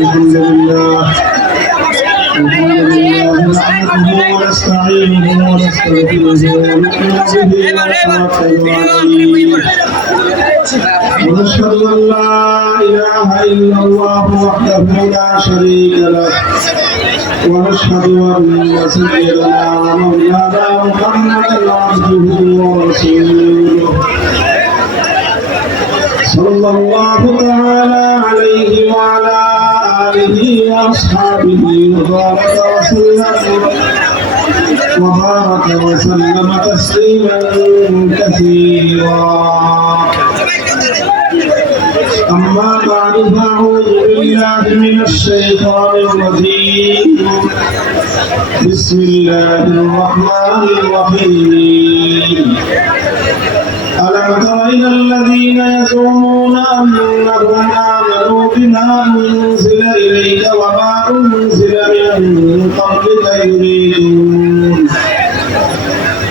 الحمد لله نحمده ونستعينه ونستغفره ونؤمن به ونشهد أن لا إله إلا الله وحده لا شريك له ونشهد أن سيدنا ومولانا محمدا عبده ورسوله صلى الله تعالى عليه وعلى آله وأصحابه وبارك وسلم تسليما كثيرا. أما بعد فأعوذ بالله من الشيطان الرجيم. بسم الله الرحمن الرحيم. ألم تر إلى الذين يزعمون أنهم آمنوا بما أنزل إليك وما أنزل من قبلك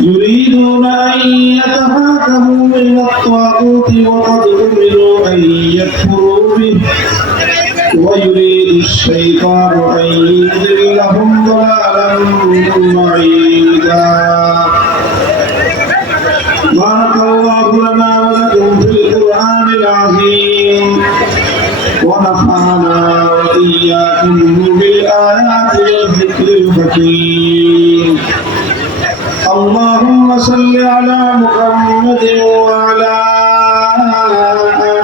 يريدون أن يتحاكموا إلى الطاغوت وقد أمروا أن يكفروا به ويريد الشيطان أن يضلهم ضلالا بعيدا. بارك الله لنا ولكم في القرآن العظيم ونفعنا وإياكم بالآيات والذكر الحكيم. اللهم صل على محمد وعلى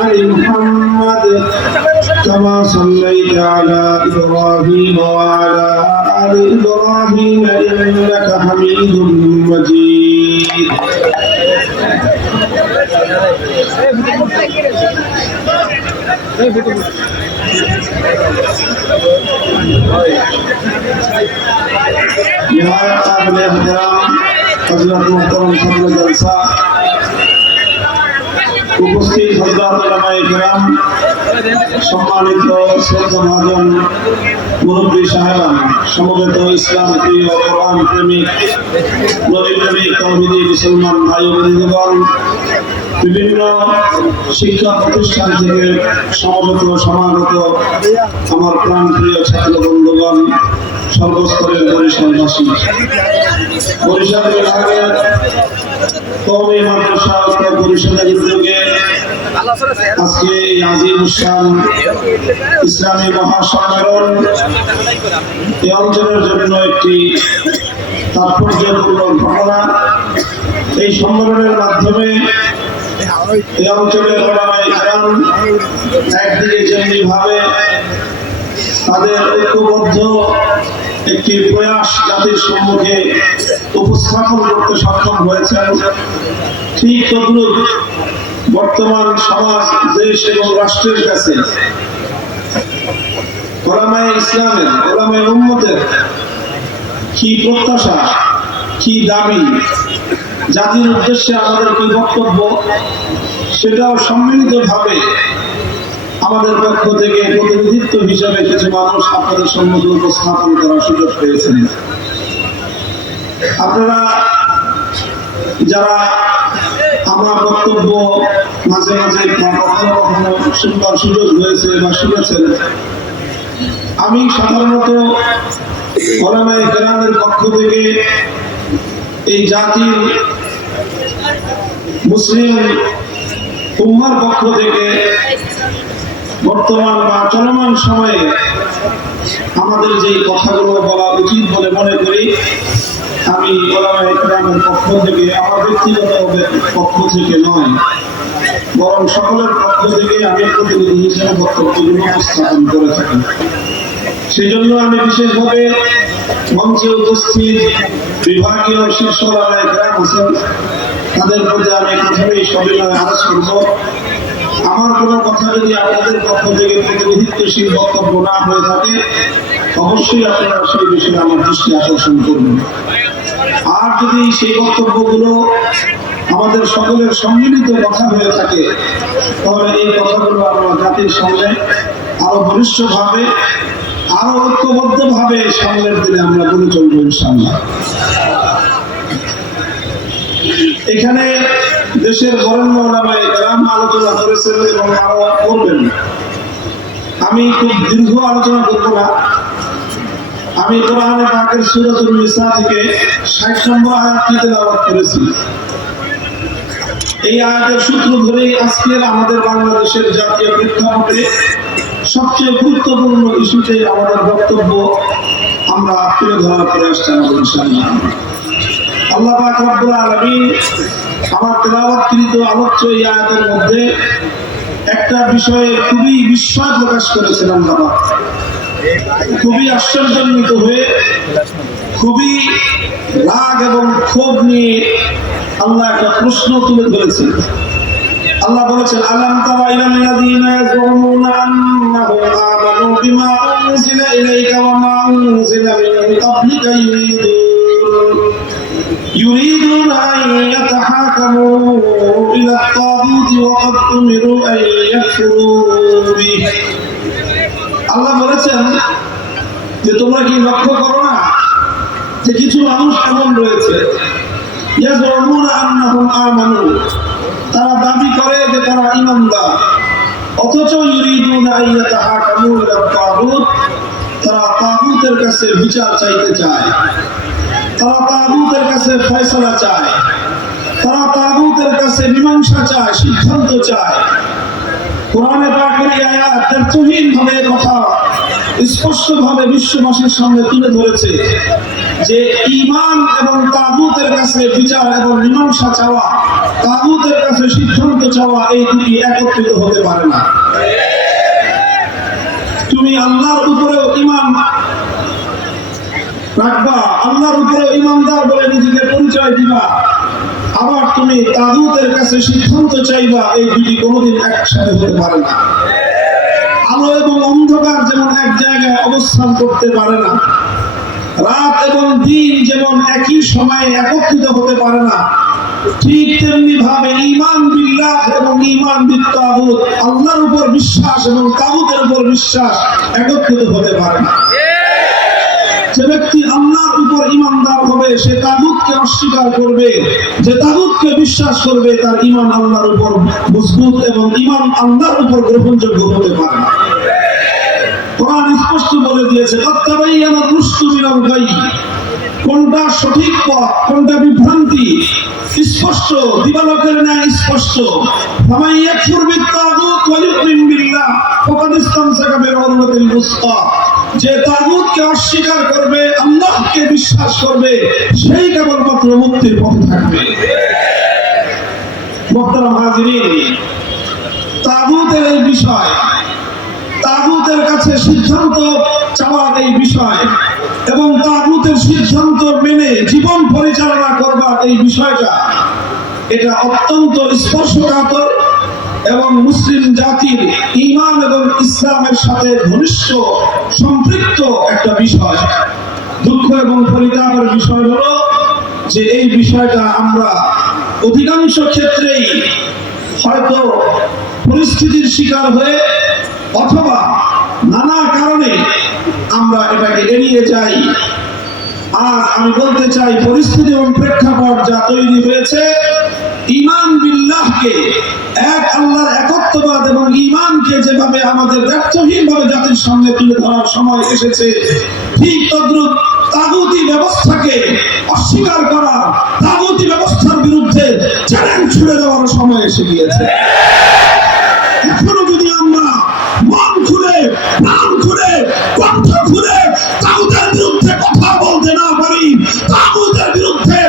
آل محمد كما صليت على إبراهيم وعلى آل إبراهيم إنك حميد مجيد. نهاية قابل احترام حضرت محترم صدر جلسہ উপস্থিত হযরত উলামায়ে কেরাম, সম্মানিত শ্রদ্ধাভাজন মুরব্বী সাহেবান, সমবেত ইসলাম প্রিয় কোরআন প্রেমিক নবী প্রেমিক তৌহিদি মুসলমান ভাই ও বোনেরা, বিভিন্ন শিক্ষা প্রতিষ্ঠান থেকে সমবেত সমাগত আমার প্রাণ প্রিয় ছাত্র বন্ধুগণ, সর্বস্তরের বরিশালবাসী, বরিশাল বিভাগের কওমি মাদ্রাসা পরিষদের উদ্যোগে আজকে আজিম শান ইসলামী মহাসম্মেলন এই অঞ্চলের জন্য একটি তাৎপর্যপূর্ণ ঘটনা। এই সম্মেলনের মাধ্যমে এই অঞ্চলের ওলামায়ে কেরাম একদিকে যেমনি ভাবে তাদের ঐক্যবদ্ধ একটি প্রয়াস জাতির সম্মুখে উপস্থাপন করতে সক্ষম হয়েছেন, ঠিক তদ্রুপ বর্তমান সমাজ, দেশ এবং রাষ্ট্রের কাছে ওলামায়ে ইসলামের, ওলামায়ে উম্মতের কি প্রত্যাশা, কি দাবি, জাতির উদ্দেশ্যে আমাদের কি বক্তব্য, সেটাও সম্মিলিতভাবে আমাদের পক্ষ থেকে প্রতিনিধিত্ব হিসেবে কিছু মানুষ আপনাদের সম্মুখে উপস্থাপন করার সুযোগ পেয়েছেন। আপনারা যারা আমার বক্তব্য মাঝে মাঝে কখনো কখনো শুনবার সুযোগ হয়েছে বা শুনেছেন, আমি সাধারণত উলামায়ে কেরামের পক্ষ থেকে এই জাতির মুসলিম উম্মার পক্ষ থেকে বর্তমান বা চলমান সময়ে আমাদের যে কথাগুলো বলা উচিত বলে মনে করি, আমি উলামায়ে কেরামের পক্ষ থেকে, আমার ব্যক্তিগত পক্ষ থেকে নয়, বরং সকলের পক্ষ থেকে আমি প্রতিনিধি হিসেবে বক্তব্যগুলো উপস্থাপন করে থাকি। সেই জন্য আমি বিশেষভাবে মঞ্চে উপস্থিত বিভাগীয় শীর্ষ উলামায়ে কেরাম আছেন, তাদের প্রতি আমি প্রথমেই সবিনয় আরজ করব, আমার কোনো কথা যদি আপনাদের পক্ষ থেকে প্রতিনিধিত্বশীল বক্তব্য না হয়ে থাকে, অবশ্যই আপনারা সেই বিষয়ে আমার দৃষ্টি আকর্ষণ করবেন। আর যদি সেই বক্তব্যগুলো আমাদের সকলের সম্মিলিত কথা হয়ে থাকে, তাহলে এই কথাগুলো আমরা জাতির সামনে আরো ঘনিষ্ঠভাবে, আরো ঐক্যবদ্ধভাবে সামনের দিনে আমরা বলে চলবো ইনশাআল্লাহ। এখানে দেশের বরেণ্য উলামায়ে কেরাম আলোচনা করেছেন এবং আরো করবেন। আমি খুব দীর্ঘ আলোচনা করব না। আমি কোরআনে পাকের সূরাতুন নিসা থেকে ৬০ নম্বর আয়াতটি তেলাওয়াত করেছি। এই আয়াতের সূত্র ধরেই আজকের আমাদের বাংলাদেশের জাতীয় প্রেক্ষাপটে সবচেয়ে গুরুত্বপূর্ণ ইস্যুতে আমাদের বক্তব্য আমরা তুলে ধরার প্রয়াস চালাবো ইনশাআল্লাহ। আল্লাহ পাক রব্বুল আলামিন আমার তেলাওয়াতকৃত আলোচ্য এই আয়াতের মধ্যে একটা বিষয়ে খুবই বিস্ময় প্রকাশ করেছেন। আল্লাহ পাক খুবই আশ্চর্যান্বিত হয়ে, খুবই রাগ এবং ক্ষোভ নিয়ে আল্লাহ একটা প্রশ্ন তুলে ধরেছেন। আল্লাহ বলেছেন, আলাম তারা ইলাল্লাযীনা ইয়াযুমুনা আন্নাহুম আমানু বিমা উনজিলা ইলাইকা ওয়া মা উনজিলা মিন ক্বাবলিকা ইউরিদুনা আন ইয়াতাহাকামু ইলা আত-তাগুতি ওয়া ক্বাদ উমিরু আন ইয়াকফুরু বিহি। আল্লাহ বলেছেন যে তোমরা কি লক্ষ্য করো না যে কিছু মানুষ এমন রয়েছে ইয়াযুমুনা আন্নাহুম আমানু, তারা দাবি করে যে তারা ঈমানদার, অথচ ইউরিদুনা আন ইয়াতাহাকামু ইলা আত-তাগুত, তারা তাগুতের কাছে বিচার চাইতে চায়, তারা তাগুতের কাছে ফয়সালা চায়, তারা তাগুতের কাছে মীমাংসা চায়, সিদ্ধান্ত চায়। কোরআনে পাকের এই আয়াত তথ্যহীনভাবে কথা স্পষ্টভাবে বিশ্ববাসীর সামনে তুলে ধরেছে যে ঈমান এবং তাগুতের কাছে বিচার এবং মীমাংসা চাওয়া, তাগুতের কাছে সিদ্ধান্ত চাওয়া, এই দুটি একত্রিত হতে পারে না। তুমি আল্লাহর উপরেও ঈমান রাখবা, আল্লাহর উপরেও ঈমানদার বলে নিজেকে পরিচয় দিবা, আবার তুমি তাগুতের কাছে সিদ্ধান্ত চাইবা, এই দুটি কোনোদিন একসাথে হতে পারে না। আলো এবং অন্ধকার যেমন এক জায়গায় অবস্থান করতে পারে না, রাত এবং দিন যেমন একই সময়ে একত্রিত হতে পারে না, ঠিক তেমনি ভাবে ঈমান বিল্লাহ এবং ঈমান বিত-তাগুত, আল্লাহর উপর বিশ্বাস এবং তাগুতের উপর বিশ্বাস একত্রিত হতে পারে না। যে ব্যক্তি আল্লাহর উপর ঈমানদার হবে সে তাগুতকে অস্বীকার করবে, যে তাগুতকে বিশ্বাস করবে তার ঈমান আল্লাহর উপর মজবুত এবং ঈমান আল্লাহর উপর গ্রহণযোগ্য হতে পারে না। কোরআন স্পষ্ট বলে দিয়েছে, তাবাইয়ানা রুশদু মিনাল গাই, কোনটা সঠিক পথ কোনটা বিভ্রান্তি স্পষ্ট, দিবালোকের ন্যায় স্পষ্ট। ফামান ইয়াকফুর বিত-তাগুত ওয়া ইউমিন বিল্লাহ ফাকাদ ইসতামসাকা বিল-উরওয়াতিল ওয়াসতা, যে তাগুতকে অস্বীকার করবে, আল্লাহকে বিশ্বাস করবে, সেই কেবলমাত্র মুক্তির পথে থাকবে। মুহতারাম হাজিরিন, তাগুতের এই বিষয়, তাগুতের কাছে সিদ্ধান্ত চাওয়ার এই বিষয় এবং তাগুতের সিদ্ধান্ত মেনে জীবন পরিচালনা করবার এই বিষয়টা, এটা অত্যন্ত স্পর্শকাতর এবং মুসলিম জাতির ঈমান এবং ইসলামের সাথে ঘনিষ্ঠ সম্পৃক্ত একটা বিষয়। দুঃখ এবং পরিতাপের বিষয় হলো যে এই বিষয়টা আমরা অধিকাংশ ক্ষেত্রেই হয়তো পরিস্থিতির শিকার হয়ে অথবা নানা কারণে আমরা এটাকে এড়িয়ে যাই। আজ আমি বলতে চাই, পরিস্থিতি এবং প্রেক্ষাপট যা তৈরি হয়েছে, ঈমান বিল্লাহকে, এক আল্লাহর একত্ববাদ এবং ঈমানকে যেভাবে আমাদের ব্যর্থহীনভাবে জাতির সামনে তুলে ধরার সময় এসেছে, ঠিক তদ্রুপ তাগুতি ব্যবস্থাকে অস্বীকার করা, তাগুতি ব্যবস্থার বিরুদ্ধে চ্যালেঞ্জ ছুড়ে দেওয়ার সময় এসে গিয়েছে। এখনো যদি আমরা মন খুলে, প্রাণ খুলে, কণ্ঠ খুলে তাগুতের বিরুদ্ধে কথা বলতে না পারি, তাগুতের বিরুদ্ধে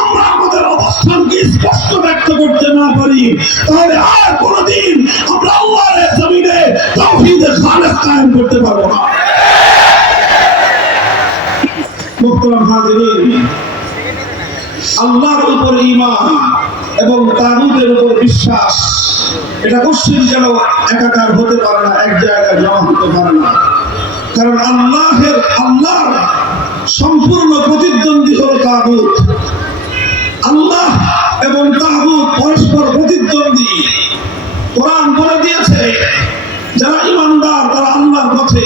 আমরা আমাদের অবস্থানকে স্পষ্ট ব্যক্ত করতে না পারি, তাহলে আর কোনোদিন আমরা আল্লাহর জমিনে তাওহীদে খালেস কায়েম করতে পারবো না। মুহতারাম হাজিরিন, আল্লাহর উপর ঈমান এবং তাগুতের উপর বিশ্বাস, এটা কখনো যেন একাকার হতে পারে না, এক জায়গায় জমা হতে পারে না। কারণ আল্লাহর সম্পূর্ণ প্রতিদ্বন্দ্বী হলো তাগুত। আল্লাহ এবং তাগুত পরস্পর প্রতিদ্বন্দ্বী। কোরআন বলে দিয়েছে, যারা ঈমানদার তারা আল্লাহর পথে,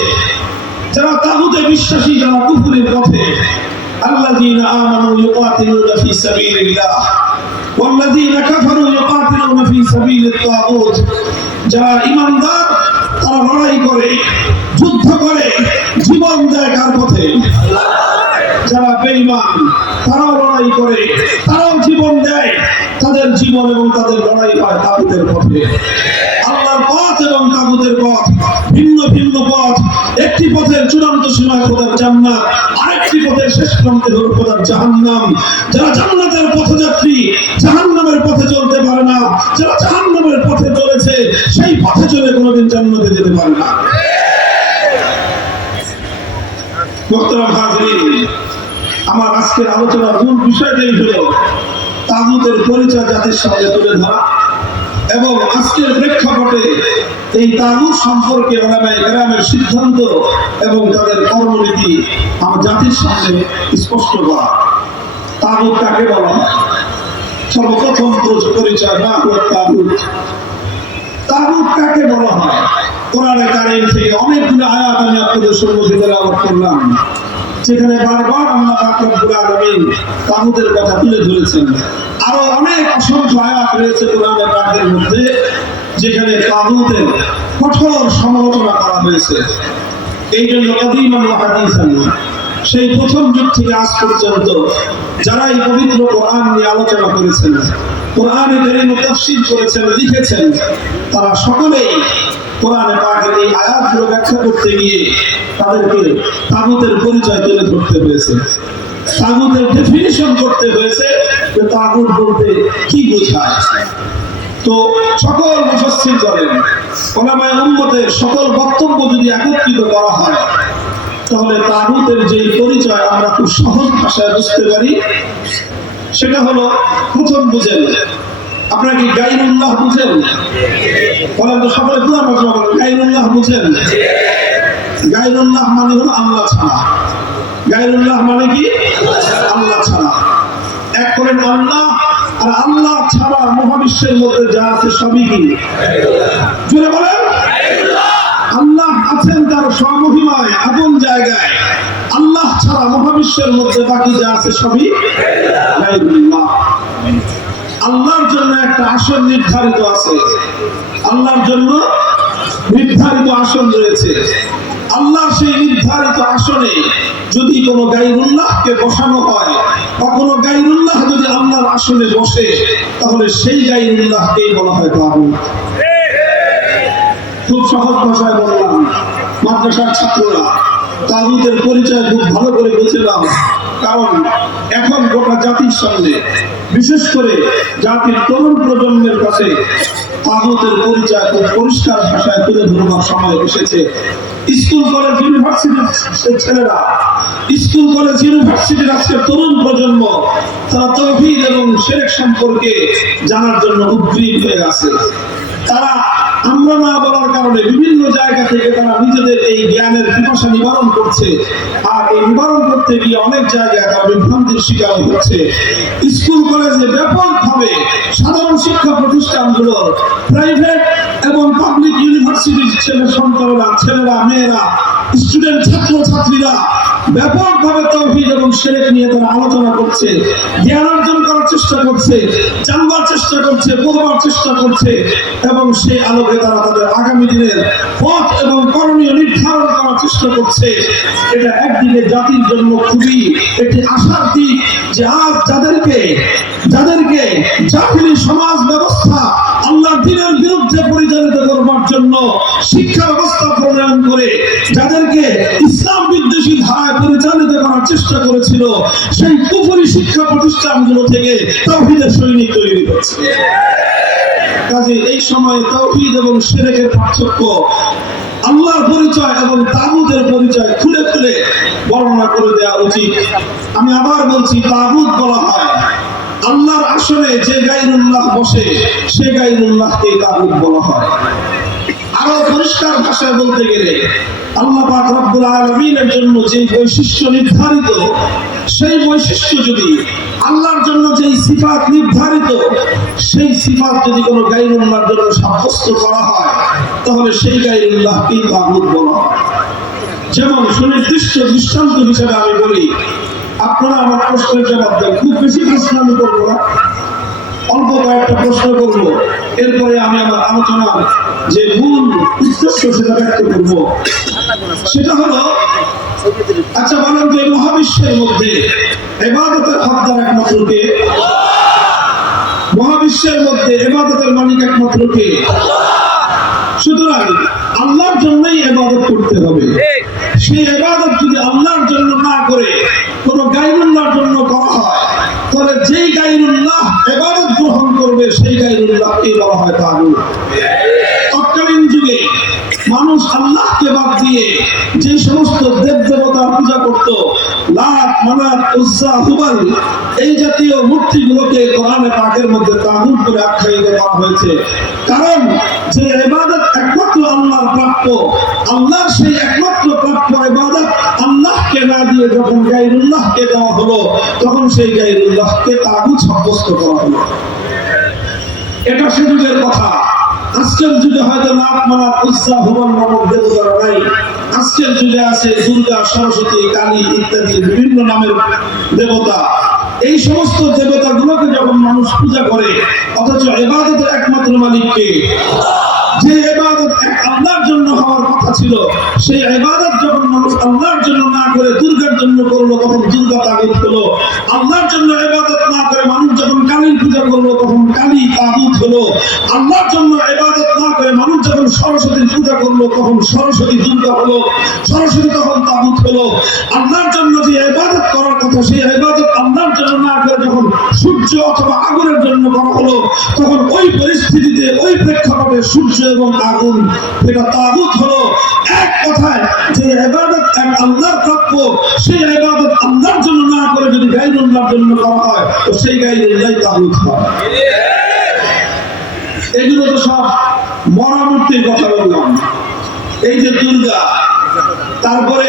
যারা তাগুতে বিশ্বাসী যারা কুফরের পথে। আল্লাযীনা আমানু ইউকাতিলুনা ফী সাবিলিল্লাহ ওয়াল্লাযীনা কাফারু ইউকাতিলুনা ফী সাবিলিত তাগুত। যারা ঈমানদার তারা লড়াই করে, যুদ্ধ করে, জীবন দেয় কার পথে? যারা বেঈমান তারাও লড়াই করে, তারাও জীবন দেয়, তাদের জীবন এবং তাদের লড়াই হয় তাগুতের পথে। আল্লাহর পথ এবং তাগুতের পথ ভিন্ন ভিন্ন পথ। একটি পথের চূড়ান্ত সীমায় খোদার জান্নাত, আরেকটি পথের শেষ প্রান্তে হলো খোদার জাহান্নাম। যারা জান্নাতের পথযাত্রী জাহান্নামের পথে চলতে পারে না, যারা জাহান্নামের পথে চলেছে সেই পথে চলে কোনোদিন জান্নাতে যেতে পারে না। মোহতারাম হাজরিন, আমার আজকের আলোচনার মূল বিষয়টাই হলো তাগুতের পরিচয় জাতির সামনে তুলে ধরা এবং আজকের প্রেক্ষাপটে এই তাগুত সম্পর্কে উলামায়ে কেরামের সিদ্ধান্ত এবং তাদের কর্মনীতি আমার জাতির সামনে স্পষ্ট করা। তাগুত কাকে বলা হয়? সর্বপ্রথম পরিচয় না তাগুত। তাগুত কাকে বলা হয়? কোরআনে কারীম থেকে অনেকগুলো আয়াত আমি আপনাদের সম্মুখে তেলাওয়াত করলাম, যেখানে বারবার আল্লাহ পাক রব্বুল আলামিন তাগুতের কথা তুলে ধরেছেন। আরো অনেক অসংখ্য আয়াত রয়েছে কোরআনে পাকের মধ্যে যেখানে তাগুতের কঠোর সমালোচনা করা হয়েছে। এই জন্য কাদিমান ওয়া হাদিসান সেই প্রথম যুগ থেকে আজ পর্যন্ত যারা এই পবিত্র কোরআন নিয়ে আলোচনা করেছেন, কোরআনে কারীম তাফসীর করেছেন, লিখেছেন, তারা সকলেই কোরআনে পাকের এই আয়াতগুলো ব্যাখ্যা করতে গিয়ে তাদেরকে তাগুতের পরিচয় তুলে ধরতে হয়েছে, তাগুতের ডেফিনিশন করতে হয়েছে যে তাগুত বলতে কি বোঝায়। তো সকল মুফাসসির করেন, উলামায়ে উম্মতের সকল বক্তব্য যদি একত্রিত করা হয় তাহলে তাগুতের যে পরিচয় আমরা খুব সহজ ভাষায় বুঝতে পারি। সেটা হলো, প্রথম বুঝেন, আপনারা কি গায়রুল্লাহ বুঝেন? বলেন তো সকলে পুরো ভাষা বলেন, গায়রুল্লাহ বুঝেন? গায়রুল্লাহ মানে হলো আল্লাহ ছাড়া। গায়রুল্লাহ মানে কি? আল্লাহ ছাড়া। এক করেন আল্লাহ, আর আল্লাহ ছাড়া মহাবিশ্বের মধ্যে যা আছে সবই কি? জোরে বলেন। আল্লাহ আছেন তার স্বমহিমায় আপন জায়গায়, আল্লাহ ছাড়া মহাবিশ্বের মধ্যে বাকি যা আছে সবই গায়রুল্লাহ। আল্লাহর জন্য একটা আসন নির্ধারিত আছে, আল্লাহর জন্য নির্ধারিত আসন রয়েছে। আল্লাহর সেই নির্ধারিত আসনে যদি কোনো গায়রুল্লাহকে বসানো হয় বা কোনো গায়রুল্লাহ যদি আল্লাহর আসনে বসে তাহলে সেই গায়রুল্লাহকেই বলা হয় তাগুত। খুব সহজ ভাষায় বললাম, মাদ্রাসার ছাত্ররা তাগুতের পরিচয় খুব ভালো করে বুঝলাম, কারণ এখন গোটা জাতির সামনে, বিশেষ করে জাতির তরুণ প্রজন্মের কাছে তাগুতের পরিচয় খুব পরিষ্কার ভাষায় তুলে ধরবার সময় এসেছে। স্কুল কলেজ ইউনিভার্সিটির ছেলেরা, স্কুল কলেজ ইউনিভার্সিটির আজকের তরুণ প্রজন্ম তারা তাওহীদ এবং শিরক সম্পর্কে জানার জন্য উদ্গ্রীব হয়ে আছে। তারা আমরা না বলার কারণে বিভিন্ন জায়গা থেকে তারা নিজেদের এই জ্ঞানের পিপাসা নিবারণ করছে, আর এই নিবারণ করতে গিয়ে অনেক জায়গায় তারা বিভ্রান্তির শিকার হচ্ছে। স্কুল কলেজে ব্যাপকভাবে সাধারণ শিক্ষা প্রতিষ্ঠানগুলো, প্রাইভেট এবং পাবলিক ইউনিভার্সিটির ছেলেরা মেয়েরা, স্টুডেন্ট ছাত্র ছাত্রীরা ব্যাপকভাবে তাওহীদ এবং শিরক নিয়ে তারা আলোচনা করছে, জ্ঞান অর্জন করার চেষ্টা করছে, জানবার চেষ্টা করছে, পড়বার চেষ্টা করছে এবং সেই আলোকে তারা তাদের আগামী দিনের পথ এবং করণীয় নির্ধারণ করার চেষ্টা করছে। এটা একদিকে জাতির জন্য খুবই একটি আশার দিক যে আজ যাদেরকে জাতির সমাজ ব্যবস্থা আল্লাহর দ্বীনের বিরুদ্ধে পরিচালিত করবার জন্য শিক্ষা ব্যবস্থা প্রণয়ন করে যাদেরকে ইসলাম বিদ্বেষী ধারায় পরিচালিত করার চেষ্টা করেছিল, সেই কুফরি শিক্ষা প্রতিষ্ঠানগুলো থেকে তাওহীদের সৈনিক তৈরি হচ্ছে। কাজে এই সময় তাওহীদ এবং শিরকের পার্থক্য, আল্লাহর পরিচয় এবং তাগুতের পরিচয় খুলে খুলে বর্ণনা করে দেওয়া উচিত। আমি আবার বলছি, তাগুত বলা হয় আল্লাহর আসনে যে গায়রুল্লাহ বসে, সে গায়রুল্লাহকে তাগুত বলা হয়। আরো পরিষ্কার ভাষায় বলতে গেলে আল্লাহ পাক রব্বুল আলামিনের জন্য যে বৈশিষ্ট্য নির্ধারিত, সেই বৈশিষ্ট্য যদি আল্লাহর জন্য যে সিফাত নির্ধারিত, সেই সিফাত যদি কোনো গায়রুল্লাহর জন্য সাব্যস্ত করা হয় তাহলে সেই গায়রুল্লাহকে তাগুত বলা হয়। যেমন সুনির্দিষ্ট দৃষ্টান্ত হিসেবে আমি বলি, আপনারা আমার প্রশ্নের জবাব দেন, খুব বেশি প্রশ্ন আমি করবো না। অল্প কয়েকটা প্রশ্ন করব, এরপরে আমি আমার আলোচনার যে মূল উদ্দেশ্য সেটা ব্যক্ত করব। সেটা হলো, আচ্ছা বলেন তো এই মহাবিশ্বের মধ্যে ইবাদতের হকদার একমাত্র কে? মহাবিশ্বের মধ্যে ইবাদতের মালিক একমাত্র কে? সুতরাং আল্লাহর জন্যই ইবাদত করতে হবে। সেই ইবাদত যদি আল্লাহর জন্য না করে কোন গায়রুল্লাহর জন্য করা হয়, তাহলে যেই গায়রুল্লাহ ইবাদত গ্রহণ করবে সেই গায়রুল্লাহকে বলা হয় তাগুত। তৎকালীন যুগে মানুষ আল্লাহকে বাদ দিয়ে যে সমস্ত দেব দেবতার পূজা করত, লাত, মানাত, উজ্জা, হুবাল, এই জাতীয় মূর্তিগুলোকে কোরআনে পাকের মধ্যে তাগুত বলে আখ্যায়িত করা হয়েছে। কারণ যে ইবাদত একমাত্র আল্লাহর প্রাপ্য, আল্লাহর সেই একমাত্র প্রাপ্য ইবাদত আল্লাহকে না দিয়ে যখন গায়রুল্লাহকে দেওয়া হলো, তখন সেই গায়রুল্লাহকে তাগুত সাব্যস্ত করা হলো। এটা সে যুগের কথা। আজকের যুগে হয়তো লাত, মানাত, উজ্জা, হুবাল নামক দেবতারা নাই। আজকের যুগে আছে দুর্গা, সরস্বতী, কালী ইত্যাদি বিভিন্ন নামের দেবতা। এই সমস্ত দেবতাগুলোকে যখন মানুষ পূজা করে, অথচ ইবাদতের একমাত্র মালিককে, যে ইবাদত এক আল্লাহর জন্য হওয়ার কথা ছিল, সেই ইবাদত যখন মানুষ আল্লাহর জন্য না করে দুর্গার জন্য করলো, তখন দুর্গা তাগুত হলো। আল্লাহর জন্য ইবাদত না করে মানুষ যখন কালীর পূজা করলো, তখন কালী তাগুত হলো। আল্লাহর জন্য ইবাদত না করে মানুষ যখন সরস্বতীর পূজা করলো, তখন সরস্বতী দুর্গা হলো, সরস্বতী তখন তাগুত হলো। আল্লাহর জন্য যে ইবাদত করার কথা, সেই ইবাদত আল্লাহর জন্য না করে যখন সূর্য অথবা আগুনের জন্য করা হলো, তখন ওই পরিস্থিতিতে, ওই প্রেক্ষাপটে সূর্য এবং আগুন এটা তাগুত হলো। এক কথায় যে ইবাদত এক আল্লাহর প্রাপ্য, সেই ইবাদত আল্লাহর জন্য না করে যদি গায়রুল্লাহর জন্য করা হয়, তো সেই গায়রুল্লাহই তাগুত হয়। এগুলো তো সব মরা মূর্তির কথা বললাম। এই যে দুর্গা, তারপরে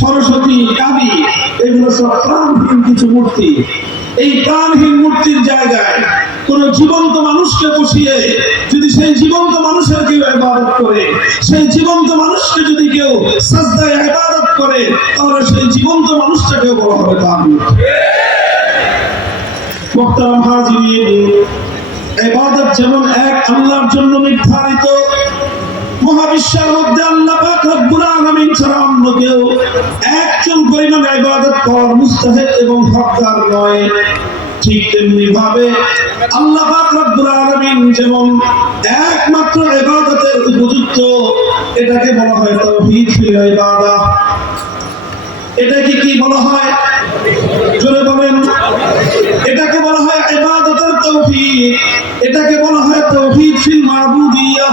সরস্বতী, কালী, এগুলো সব প্রাণহীন কিছু মূর্তি। এই প্রাণহীন মূর্তির জায়গায় কোন জীবন্ত মানুষকে বসিয়ে যদি সেই জীবন্ত মানুষের কেউ ইবাদত করে, সেই জীবন্ত মানুষকে যদি কেউ সাজদায় ইবাদত করে, তাহলে সেই জীবন্ত মানুষটাকেও বলা হবে তাগুত। মুহতারাম হাজিরিন, ইবাদত যেমন এক আল্লাহর জন্য নির্ধারিত, মহাবিশ্বের মধ্যে আল্লাহ পাক রব্বুল আলামিন ছাড়া অন্য কেউ একজন পরিমাণ ইবাদত করার মুস্তাহিক এবং হকদার নয়। ঠিক তেমনি ভাবে আল্লাহ পাক রব্বুল আলামিন যেমন একমাত্র ইবাদতের উপযুক্ত, এটাকে বলা হয় তাওহীদ ফিল ইবাদাহ। এটাকে কি বলা হয়? জোরে বলেন। এটাকে বলা হয় ইবাদতের তাওহীদ, এটাকে বলা হয় তাওহীদ ফিল মাবুদিয়াহ,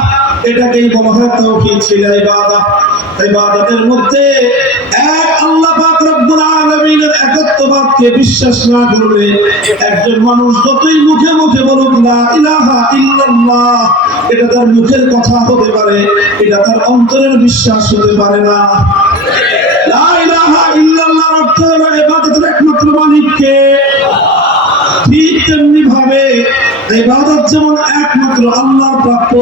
এটাকেই বলা হয় তাওহীদ ফিল ইবাদাহ। ইবাদতের মধ্যে এক আল্লাহ পাক রব্বুল আলামিনের একত্ববাদকে বিশ্বাস না করলে একজন মানুষ যতই মুখে মুখে বলুক লা ইলাহা ইল্লাল্লাহ, এটা তার মুখের কথা হতে পারে, এটা তার অন্তরের বিশ্বাস হতে পারে না। লা ইলাহা ইল্লাল্লাহর অর্থ হলো ইবাদতের একমাত্র মালিককে। ঠিক তেমনি ভাবে ইবাদত যেমন একমাত্র আল্লাহর প্রাপ্য,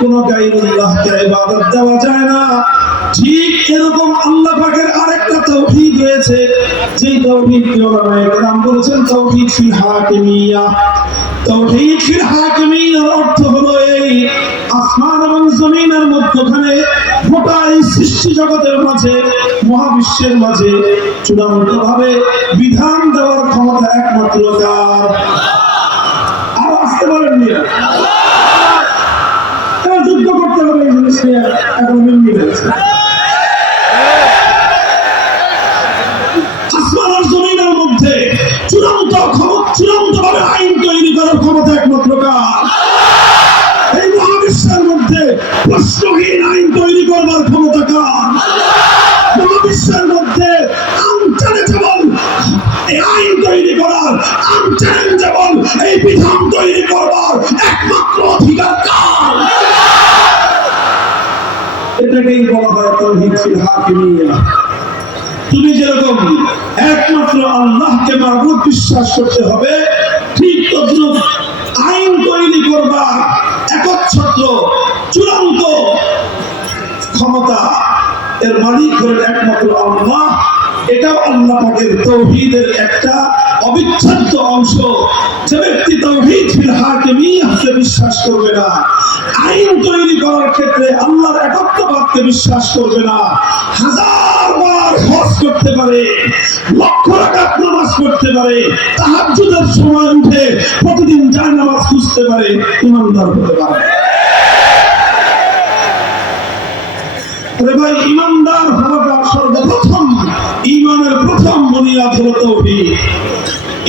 কোন গায়রুল্লাহকে ইবাদত দেওয়া যায় না। ঠিক এরকম আল্লাহ পাকের আরেকটা তাওহীদ রয়েছে, যেই তাওহীদকে ওলামায়ে কেরাম বলেছেন তাওহীদ ফিল হাকিমিয়া। তাওহীদ ফিল হাকিমিয়ার অর্থ হলো এই আসমান এবং জমিনের মধ্যখানে গোটা এই সৃষ্টি জগতের মাঝে, মহাবিশ্বের মাঝে চূড়ান্তভাবে বিধান দেওয়ার ক্ষমতা একমাত্র কার? আর আসতে পারেন না, যুদ্ধ করতে হবে এই জিনিস নিয়ে, এখন মিলিয়ে গেছে। আসমান আর জমিনের মধ্যে চূড়ান্তভাবে আইন তৈরি করার ক্ষমতা একমাত্র কার? এই মহাবিশ্বের মধ্যে প্রশ্নহীন আইন তৈরি করবার ক্ষমতা কার? মহাবিশ্বের মধ্যে আনচ্যালেঞ্জেবল এই আইন তৈরি করার, আনচ্যালেঞ্জেবল এই বিধান তৈরি করবার একমাত্র অধিকার কার? এটাকেই বলা হয় তাওহীদ ফিল হাকিমিয়া। তুমি যেরকম একমাত্র আল্লাহকে মাবুদ বিশ্বাস করতে হবে, ঠিক তদ্রুপ আইন তৈরি করবা একচ্ছত্র চূড়ান্ত ক্ষমতা এর মালিক হলেন একমাত্র আল্লাহ। এটাও আল্লাহ পাকের তাওহীদের একটা অবিচ্ছেদ্য অংশ। যে ব্যক্তি তাওহীদ ফিল হাকিমিয়্যাহকে বিশ্বাস করবে না, আইন তৈরি করার ক্ষেত্রে আল্লাহর একত্ববাদকে বিশ্বাস করবে না, হাজার বার হজ করতে পারে, লক্ষ রাকাত নামাজ পড়তে পারে, তাহাজ্জুদের সময় উঠে প্রতিদিন জায় নামাজ খুঁজতে পারে, ঈমানদার হতে পারে। ভাই, ঈমানদার হওয়াটা সর্বপ্রথম ঈমানের প্রথম বুনিয়াদ হলো তাওহীদ।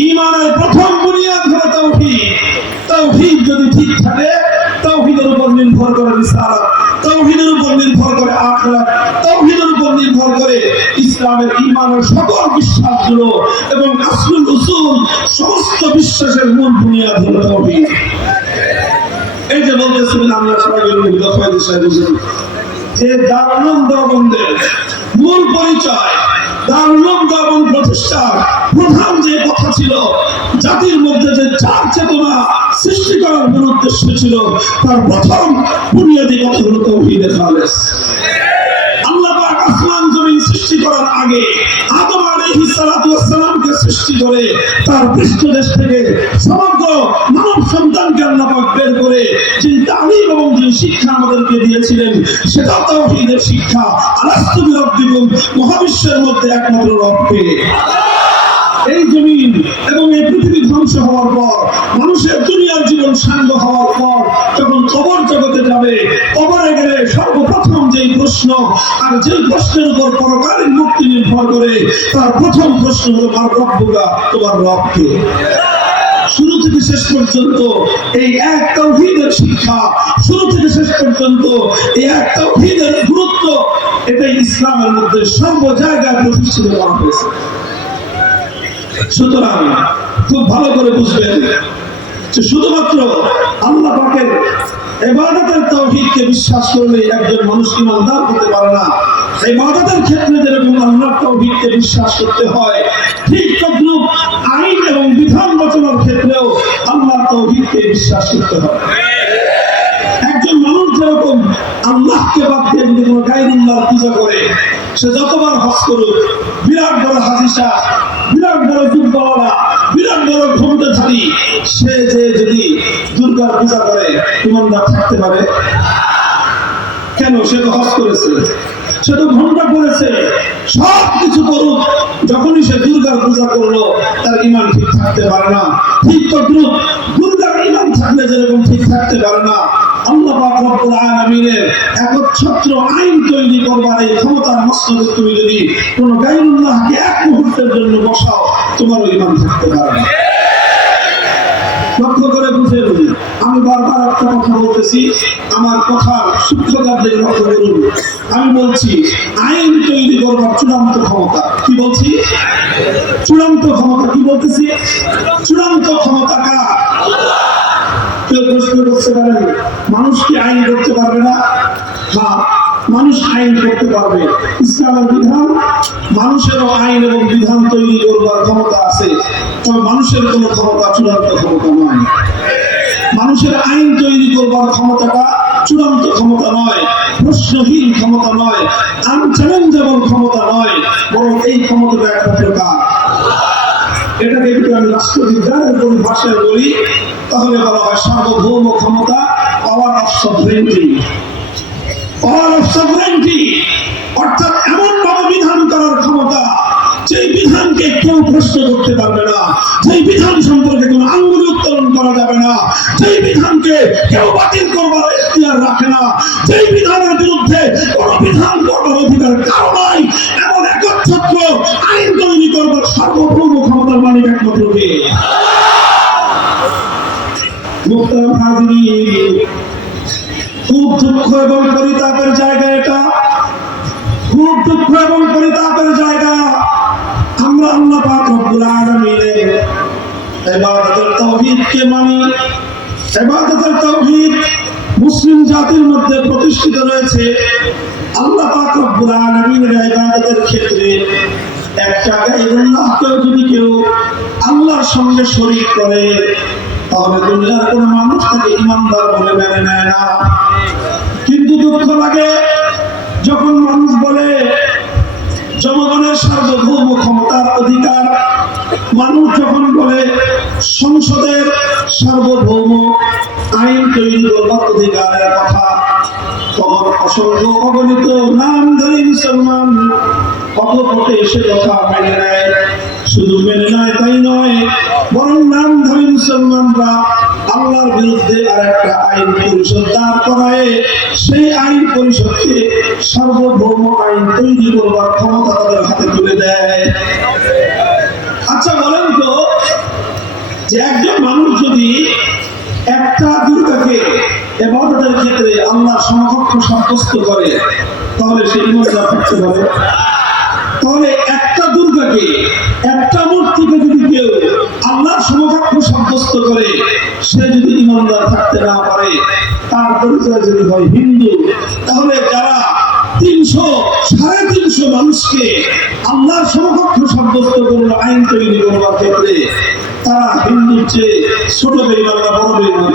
ঈমানের প্রথম বুনিয়াদ হলো তাওহীদ। তাওহীদ যদি ঠিক থাকে, তাওহীদের উপর নির্ভর করে রিসালাত, তাওহীদের উপর নির্ভর করে আখিরাত, তাওহীদের উপর নির্ভর করে ইসলামের ঈমানের সকল বিশ্বাসগুলো এবং আসলুল উসুল, সমস্ত বিশ্বাসের মূল বুনিয়াদ হলো তাওহীদ। এই যে বলতেছিলেন আমরা সবাই মিলে দফায় দিশায় বুঝুন যে দারুল উলুম দেওবন্দের মূল পরিচয়, দারুল উলুম দেওবন্দ প্রতিষ্ঠার প্রধান যে কথা ছিল, জাতির মধ্যে যে চার চেতনা সৃষ্টি করার মূল উদ্দেশ্য ছিল, তার প্রথম বুনিয়াদী কথা হলো তাওহীদে খালেস। আল্লাহ পাক আসমান জমিন সৃষ্টি করার আগে আদম আলাইহিস সালাতু ওয়াস সালামকে সৃষ্টি করে তার পৃষ্ঠদেশ থেকে সমগ্র মানব সন্তানকে আল্লাহ পাক বের করে যে তালিম এবং যে শিক্ষা আমাদেরকে দিয়েছিলেন, সেটা তাওহীদের শিক্ষা। আলাস্তু বিরাব্বিকুম, মহাবিশ্বের মধ্যে একমাত্র রবকে। এই জমিন এবং এই পৃথিবী ধ্বংস হওয়ার পর, মানুষের দুনিয়ার জীবন সাঙ্গ হওয়ার পর যখন কবর জগতে যাবে, কবরে গেলে সর্বপ্রথম যেই প্রশ্ন, আর যেই প্রশ্নের উপর পরকালীন মুক্তি নির্ভর করে, তার প্রথম প্রশ্ন হলো মার রব্বুকা, তোমার রব কে? শুরু থেকে শেষ পর্যন্ত এই এক তাওহীদের শিক্ষা, শুরু থেকে শেষ পর্যন্ত এই এক তাওহীদের গুরুত্ব, এটাই ইসলামের মধ্যে সর্ব জায়গায় প্রতিষ্ঠিত করা হয়েছে। সুতরাং খুব ভালো করে বুঝবেন যে শুধুমাত্র আল্লাহ পাকের ইবাদতের তাওহীদকে বিশ্বাস করলে একজন মানুষ ঈমানদার হতে পারে না। ইবাদতের ক্ষেত্রে যেরকম আল্লাহর তাওহীদকে বিশ্বাস করতে হয়, ঠিক তদ্রূপ আইন এবং বিধান রচনার ক্ষেত্রেও আল্লাহর তাওহীদকে বিশ্বাস করতে হয়। একজন মানুষ যেরকম আল্লাহকে বাদ দিয়ে যদি কোনো গায়রুল্লাহর পূজা করে, সে যতবার হজ করুক, বিরাট বড় হাজী সাহেব, বিরাট বড় যুদ্ধওয়ালা, বিরাট বড় ক্ষমতাধারী, সে যে যদি দুর্গার পূজা করে, ঈমানদার থাকতে পারে? কেন? সে তো হজ করেছে, সে তো ঘন্টা করেছে, সব কিছু করুক, যখনই সে দুর্গার পূজা করলো, তার ঈমান ঠিক থাকতে পারে না। ঠিক তদ্রূপ দুর্গার ঈমান থাকলে যেরকম ঠিক থাকতে পারে না, আল্লাহ পাক রব্বুল আলামিনের একচ্ছত্র আইন তৈরি করবার এই ক্ষমতার মসনদে তুমি যদি কোনো গায়রুল্লাহকে এক মুহূর্তের জন্য বসাও, তোমারও ঈমান থাকতে পারে না। লক্ষ্য করে বুঝে বুঝি আমি বারবার একটা কথা বলতেছি, আমার কথার সূক্ষ্মতার দিকে লক্ষ্য করুন। আমি বলছি আইন তৈরি করবার চূড়ান্ত ক্ষমতা। কি বলছি? চূড়ান্ত ক্ষমতা। কি বলতেছি? চূড়ান্ত ক্ষমতা কার? কেউ প্রশ্ন করতে পারেন, মানুষ কি আইন করতে পারবে না? হ্যাঁ, মানুষ আইন করতে পারবে। ইসলামের বিধান, মানুষেরও আইন এবং বিধান তৈরি করবার ক্ষমতা আছে, তবে মানুষের কোনো ক্ষমতা চূড়ান্ত ক্ষমতা নয়। মানুষের আইন তৈরি করবার ক্ষমতাটা চূড়ান্ত ক্ষমতা নয়, প্রশ্নহীন ক্ষমতা নয়, আনচ্যালেঞ্জেবল ক্ষমতা নয়, বরং এই ক্ষমতাটা একটা প্রকার। এটাকে যদি আমি রাষ্ট্রবিজ্ঞানের পরিভাষায় বলি, তাহলে বলা হয় সার্বভৌম ক্ষমতা, power of sovereignty. Power of sovereignty অর্থাৎ এমন ভাবে বিধান করার ক্ষমতা, যেই বিধানকে কেউ প্রশ্ন করতে পারবে না, যেই বিধান সম্পর্কে কোনো আঙ্গুল উত্তোলন করা যাবে না, যেই বিধানকে কেউ বাতিল করবার এখতিয়ার রাখে না, যেই বিধানের বিরুদ্ধে কোনো বিধান করবার অধিকার কারো নাই, এমন একচ্ছত্র আইন তৈরি করবার সার্বভৌম ক্ষমতার মালিক একমাত্র কে? মুহতারাম হাজিরিন, খুব দুঃখ এবং পরিতাপের জায়গা এটা, খুব দুঃখ এবং পরিতাপের জায়গা। আমরা আল্লাহ পাক রব্বুল আলামিনের ইবাদতের তাওহীদকে মানি। ইবাদতের তাওহীদ মুসলিম জাতির মধ্যে প্রতিষ্ঠিত রয়েছে। আল্লাহ পাক রব্বুল আলামিনের ইবাদতের ক্ষেত্রে একটা গায়রুল্লাহকে যদি কেউ আল্লাহর সঙ্গে শরীক করে, তাহলে দুনিয়ার কোন মানুষ তাকে ঈমানদার বলে মেনে নেয় না। কিন্তু দুঃখ লাগে যখন মানুষ বলে জনগণের সার্বভৌম ক্ষমতার অধিকার মানুষ যখন বলে সংসদের সার্বভৌম আইন তৈরি করবার অধিকারের কথা, তখন অসংখ্য অগণিত নামধারী মুসলমান অকপটে সে কথা মেনে নেয়। শুধু মেনে নেয় তাই নয়, বরং নামধারী মুসলমানরা আল্লাহর বিরুদ্ধে আর একটা আইন পরিষদ দাঁড় করায় সেই আইন পরিষদকে সার্বভৌম আইন তৈরি করবার ক্ষমতা তাদের হাতে তুলে দেয়। আচ্ছা বলেন তো, যে একজন মানুষ যদি একটা দুর্গাকে ইবাদতের ক্ষেত্রে আল্লাহর সমকক্ষ সাব্যস্ত করে, তাহলে সে ইমানদার থাকতে পারে? তাহলে একটা দুর্গাকে, একটা মূর্তিকে যদি কেউ আল্লাহর সমকক্ষ সাব্যস্ত করে, সে যদি ইমানদার থাকতে না পারে, তার পরিচয় যদি হয় হিন্দু, তাহলে যারা 300-350 মানুষকে আল্লাহর সমকক্ষ সাব্যস্ত করলো আইন তৈরি করবার ক্ষেত্রে, তারা হিন্দুর চেয়ে ছোট বেঈমান না বড় বেঈমান?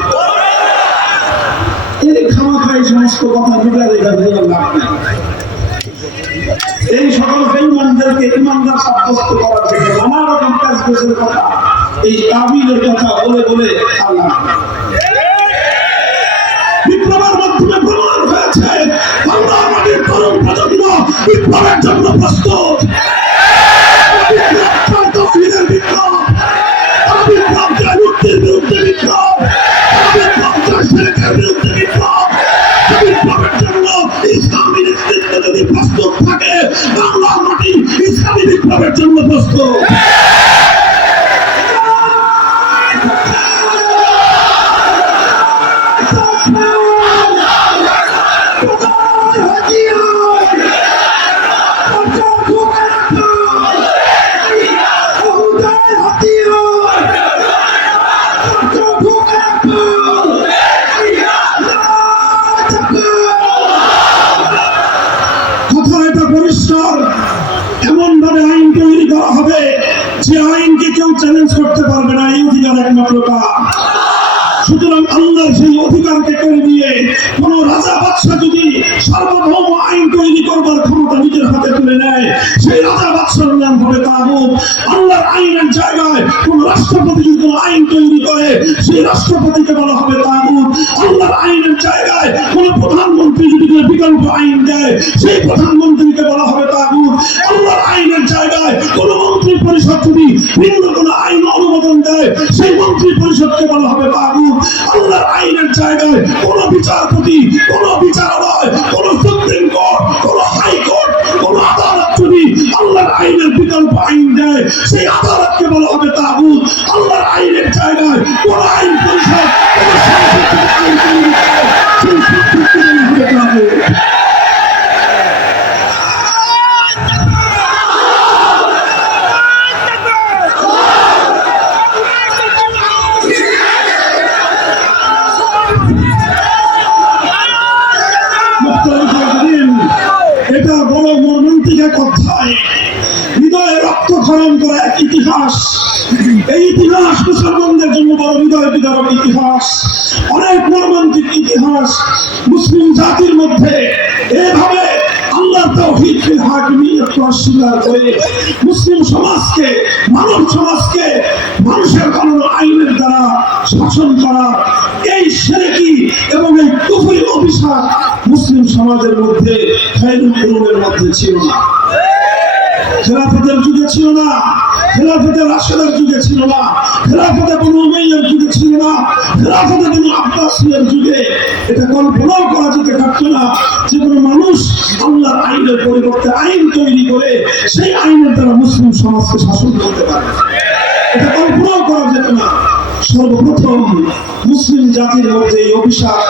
এই খামাখাই সমস্ত কথা মিডিয়া দেখা দিয়ে লাভ নেই। এই সকল বেঈমানদেরকে ইমানদার সাব্যস্ত করার জন্য নানা রকম কাজের কথা, এই তাবিলের কথা বলে বলে আল্লাহ বিপ্লবের মাধ্যমে প্রমাণ হয়েছে বাংলা মাটির তরুণ প্রজন্ম বিপ্লবের জন্য প্রস্তুত। মুক্তির বিরুদ্ধে বিপ্লব, বিরুদ্ধে বিপ্লব, বিপ্লবের জন্য ইসলামী নেতৃত্ব যদি প্রস্তুত থাকে, বাংলার মাটি ইসলামী বিপ্লবের জন্য প্রস্তুত। এমন ভাবে আইন তৈরি করা হবে যে আইনকে কেউ চ্যালেঞ্জ করতে পারবে না, এই অধিকার একমাত্র কার। সুতরাং আল্লাহর সেই অধিকারকে কেড়ে নিয়ে কোন রাজা বাদশা যদি সার্বভৌম আইন তৈরি করবার ক্ষমতা নিজের হাতে তুলে নেয়, সেই রাজা বাদশার নাম হবে তাগুত। আল্লাহর আইনের জায়গায় কোন রাষ্ট্রপতি যদি কোন আইন তৈরি করে, সেই রাষ্ট্রপতিকে বলা হবে তাগুত। আল্লাহর আইনের জায়গায় কোন প্রধানমন্ত্রী যদি বিকল্প আইন দেয়, সেই প্রধানমন্ত্রীকে বলা হবে তাগুত। আল্লাহর আইনের জায়গায় কোন মন্ত্রী পরিষদ যদি ভিন্ন কোন আইন অনুমোদন দেয়, সেই মন্ত্রী পরিষদকে বলা হবে তাগুত। আল্লাহর আইনের জায়গায় কোন বিচারপতি, কোন বিচারালয়, কোন সুপ্রিম কোর্ট, কোন হাইকোর্ট, কোন আদালত যদি আল্লাহর আইনের বিকল্প আইন দেয়, সেই আদালতকে বলা হবে তাগুত। আল্লাহর আইনের জায়গায় কোন আইন পরিষদ, কোন সংসদ আইন তৈরি করে, সেই সংসদকে বলা হবে তাগুত। এটা বড় মর্মান্তিক এক অধ্যায়, হৃদয়ে রক্তক্ষরণ করা এক ইতিহাস। এই ইতিহাস মুসলমানদের জন্য বড় হৃদয় বিদারক ইতিহাস, অনেক মর্মান্তিক ইতিহাস। মুসলিম জাতির মধ্যে এভাবে আল্লাহর তাওহীদের হাকিমিয়তকে অস্বীকার করে মুসলিম সমাজকে, মানব সমাজকে মানুষের বানানো আইনের দ্বারা শাসন করা, এই শিরকি এবং এই কুফরি অভিশাপ মুসলিম সমাজের মধ্যে খায়রুল কুরুনের মধ্যে ছিল না। খেলাফতের যুগে ছিল না, খেলাফতে রাশেদের যুগে ছিল না, খেলাফতে বনু উমাইয়ার যুগে ছিল না, খেলাফতে বনু আব্বাসিয়ার যুগে এটা কল্পনাও করা যেতে পারত না যে কোনো মানুষ আল্লাহর আইনের পরিবর্তে আইন তৈরি করে সেই আইনের দ্বারা মুসলিম সমাজকে শাসন করতে পারে। এটা কল্পনাও করা যেত না। সর্বপ্রথম মুসলিম জাতির মধ্যে এই অভিশাপ,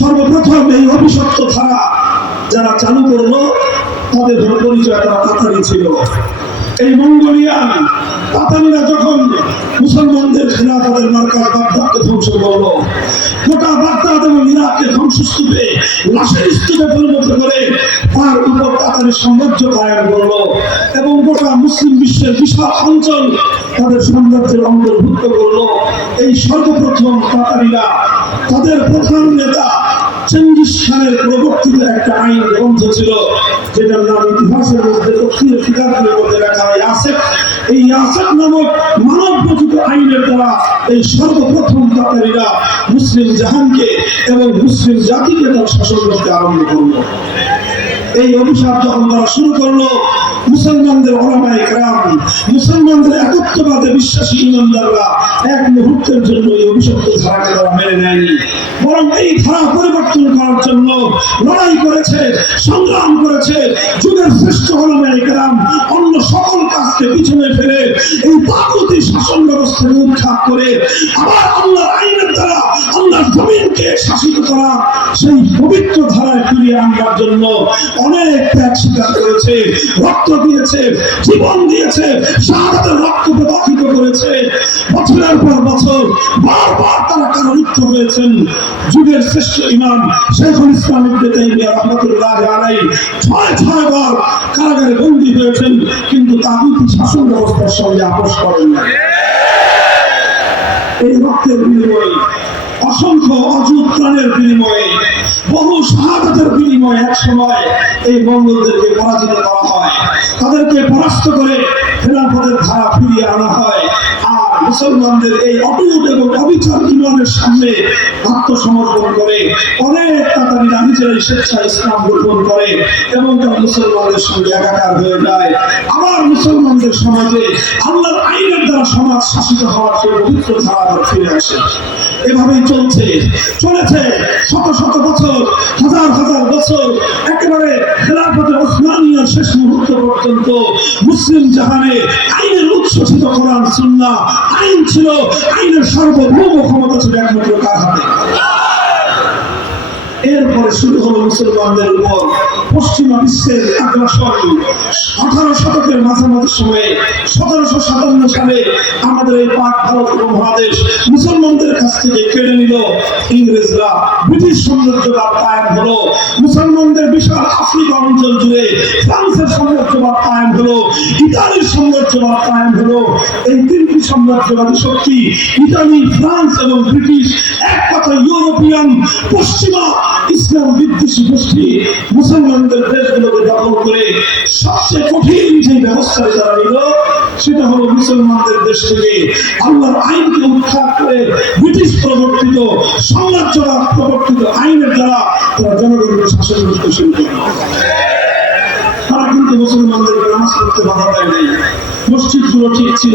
সর্বপ্রথম এই অভিশপ্ত ধারা যারা চালু করলো, তাদের পরিচয় তারা তাতারি ছিল। এই মঙ্গোলিয়ান তাতারিরা যখন মুসলমানদের খেলাফতের মার্কাজ বাগদাদকে ধ্বংস করলো, গোটা বাগদাদ এবং ইরাককে ধ্বংসস্তূপে, লাশের স্তূপে পরিণত করে তার উপর তাতারি সাম্রাজ্য কায়েম করলো এবং গোটা মুসলিম বিশ্বের বিশাল অঞ্চল তাদের সাম্রাজ্যের অন্তর্ভুক্ত করলো। এই সর্বপ্রথম তাতারিরা তাদের প্রধান নেতা চেঙ্গিস খানের প্রবর্তিত একটা আইন গ্রন্থ ছিল, যেটার নাম ইতিহাসের মধ্যে তফসিরে কিতাবের মধ্যে লেখা হয় আসেফ এই ইয়াসাক নামক মানব রচিত আইনের দ্বারা এই সর্বপ্রথম তাতারিরা মুসলিম জাহানকে এবং মুসলিম জাতিকে তার শাসন করতে আরম্ভ করলো। এই অভিশাপ যখন তারা শুরু করলো, মুসলমানদের ওলামায়ে কেরাম, মুসলমানদের একত্ববাদে বিশ্বাসী ইমানদাররা এক মুহূর্তের জন্য এই অভিশপ্ত ধারাকে তারা মেনে নেয়নি, বরং এই ধারা পরিবর্তন করার জন্য লড়াই করেছে, সংগ্রাম করেছে। যুগের শ্রেষ্ঠ ওলামায়ে কেরাম অন্য সকল কাজকে পিছনে ফেলে এই তাগুতি শাসন ব্যবস্থাকে উৎখাত করে আবার আল্লাহর আইনের দ্বারা আল্লাহর জমিনকে শাসিত করা, সেই পবিত্র ধারায় ফিরিয়ে আনবার জন্য অনেক ত্যাগ স্বীকার করেছে, রক্ত দিয়েছে, জীবন দিয়েছে, শাহাদাতের রক্ত প্রবাহিত করেছে। বছরের পর বছর বারবার তারা কারারুদ্ধ হয়েছেন। যুগের শ্রেষ্ঠ ইমাম শাইখুল ইসলাম ইবনে তাইমিয়া রাহমাতুল্লাহি আলাইহি ৬ বার কারাগারে বন্দী হয়েছেন, কিন্তু তাগুতি শাসন ব্যবস্থার সঙ্গে আপোষ করেন না। এই রক্তের বিনিময়ে, অসংখ্য অযুত প্রাণের বিনিময়ে, বহু শাহাদাতের বিনিময়ে এক সময় এই মঙ্গলদেরকে পরাজিত করা হয়, তাদেরকে পরাস্ত করে খেলাফতের ধারা ফিরিয়ে আনা হয়। আর মুসলমানদের এই অটুট এবং অবিচল ঈমানের সামনে আত্মসমর্পণ করে অনেক তাতারীরা নিজেরাই স্বেচ্ছায় ইসলাম গ্রহণ করে এবং তারা মুসলমানদের সঙ্গে একাকার হয়ে যায়। আবার মুসলমানদের সমাজে আল্লাহর আইনের দ্বারা সমাজ শাসিত হওয়ার সেই পবিত্র ধারা ফিরে আসে। এভাবেই চলেছে শত শত বছর, হাজার হাজার বছর, একেবারে খেলাফতে ওসমানিয়ার শেষ মুহূর্ত পর্যন্ত মুসলিম জাহানে আইনের উৎস ছিল কোরআন সুন্নাহ। আইন ছিল, আইনের সার্বভৌম ক্ষমতা ছিল একমাত্র কার হাতে। এরপরে শুরু হলো মুসলমানদের উপর পশ্চিমা বিশ্বের আগ্রাসন। 18 শতকের মাঝামাঝি সময়ে 1757 সালে আমাদের এই পাক ভারত উপমহাদেশ মুসলমানদের কাছ থেকে কেড়ে নিল ইংরেজরা। ব্রিটিশ সাম্রাজ্যবাদ কায়েম হলো। মুসলমানদের বিশাল আফ্রিকা অঞ্চল জুড়ে ফ্রান্সের সাম্রাজ্যবাদ কায়েম হলো, ইতালির সাম্রাজ্যবাদ কায়েম হলো। এই তিনটি সাম্রাজ্যবাদী শক্তি, ইতালি, ফ্রান্স এবং ব্রিটিশ, এক কথা ইউরোপিয়ান পশ্চিমা ইসলাম বিদ্বেষী গোষ্ঠী মুসলমানদের দেশগুলোকে দখল করে সবচেয়ে কঠিন যে ব্যবস্থাটি তারা নিল, সেটা হলো মুসলমানদের দেশ থেকে আল্লাহর আইনকে উৎখাত করে ব্রিটিশ প্রবর্তিত, সাম্রাজ্যবাদ প্রবর্তিত আইনের দ্বারা তারা জনগণকে শাসন করতে শুরু করে। তারা কিন্তু মুসলমানদেরকে নামাজ পড়তে বাধা দেয় নাই, মসজিদগুলো ঠিক ছিল,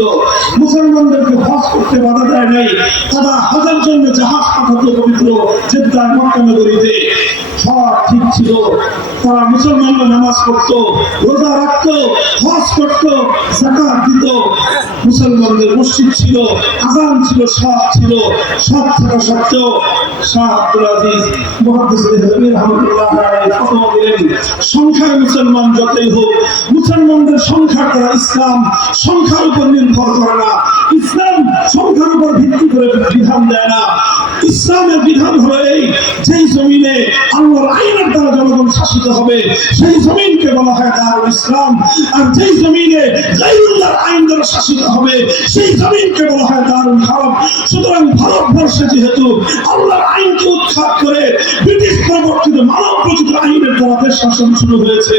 মুসলমানদেরকে হজ করতে বাধা দেয় নাই। তারা হজের জন্য জাহাজ পাঠাতো পবিত্র জেদ্দাহ মক্কা নগরীতে, সব ঠিক ছিল। তারা মুসলমানরা নামাজ পড়তো, রোজা রাখতো, হজ করতো, যাকাত দিত। মুসলমানদের মসজিদ ছিল, আযান ছিল, সব ছিল। সব থাকা সত্ত্বেও শাহ আব্দুল আজিজ মুহাদ্দিস দেহলভী রাহমাতুল্লাহি আলাইহি ফতোয়া দিলেন, সংখ্যায় মুসলমান যতই হোক, মুসলমানদের সংখ্যার দ্বারা ইসলাম সংখ্যার উপর নির্ভর করে না। ইসলাম সংখ্যার উপর ভিত্তি করে বিধান দেয় না। ইসলামের বিধান হলো এই, যেই জমিনে আল্লাহর আইনের দ্বারা জনগণ শাসিত হবে সেই জমিনকে বলা হয় দারুল ইসলাম, আর যেই জমিনে গায়রুল্লাহর আইন দ্বারা শাসিত হবে সেই জমিনকে বলা হয় দারুল হারব। সুতরাং ভারতবর্ষে যেহেতু আল্লাহর আইনকে উৎখাত করে ব্রিটিশ প্রবর্তিত মানব রচিত আইনের দ্বারা দেশ শাসন শুরু হয়েছে,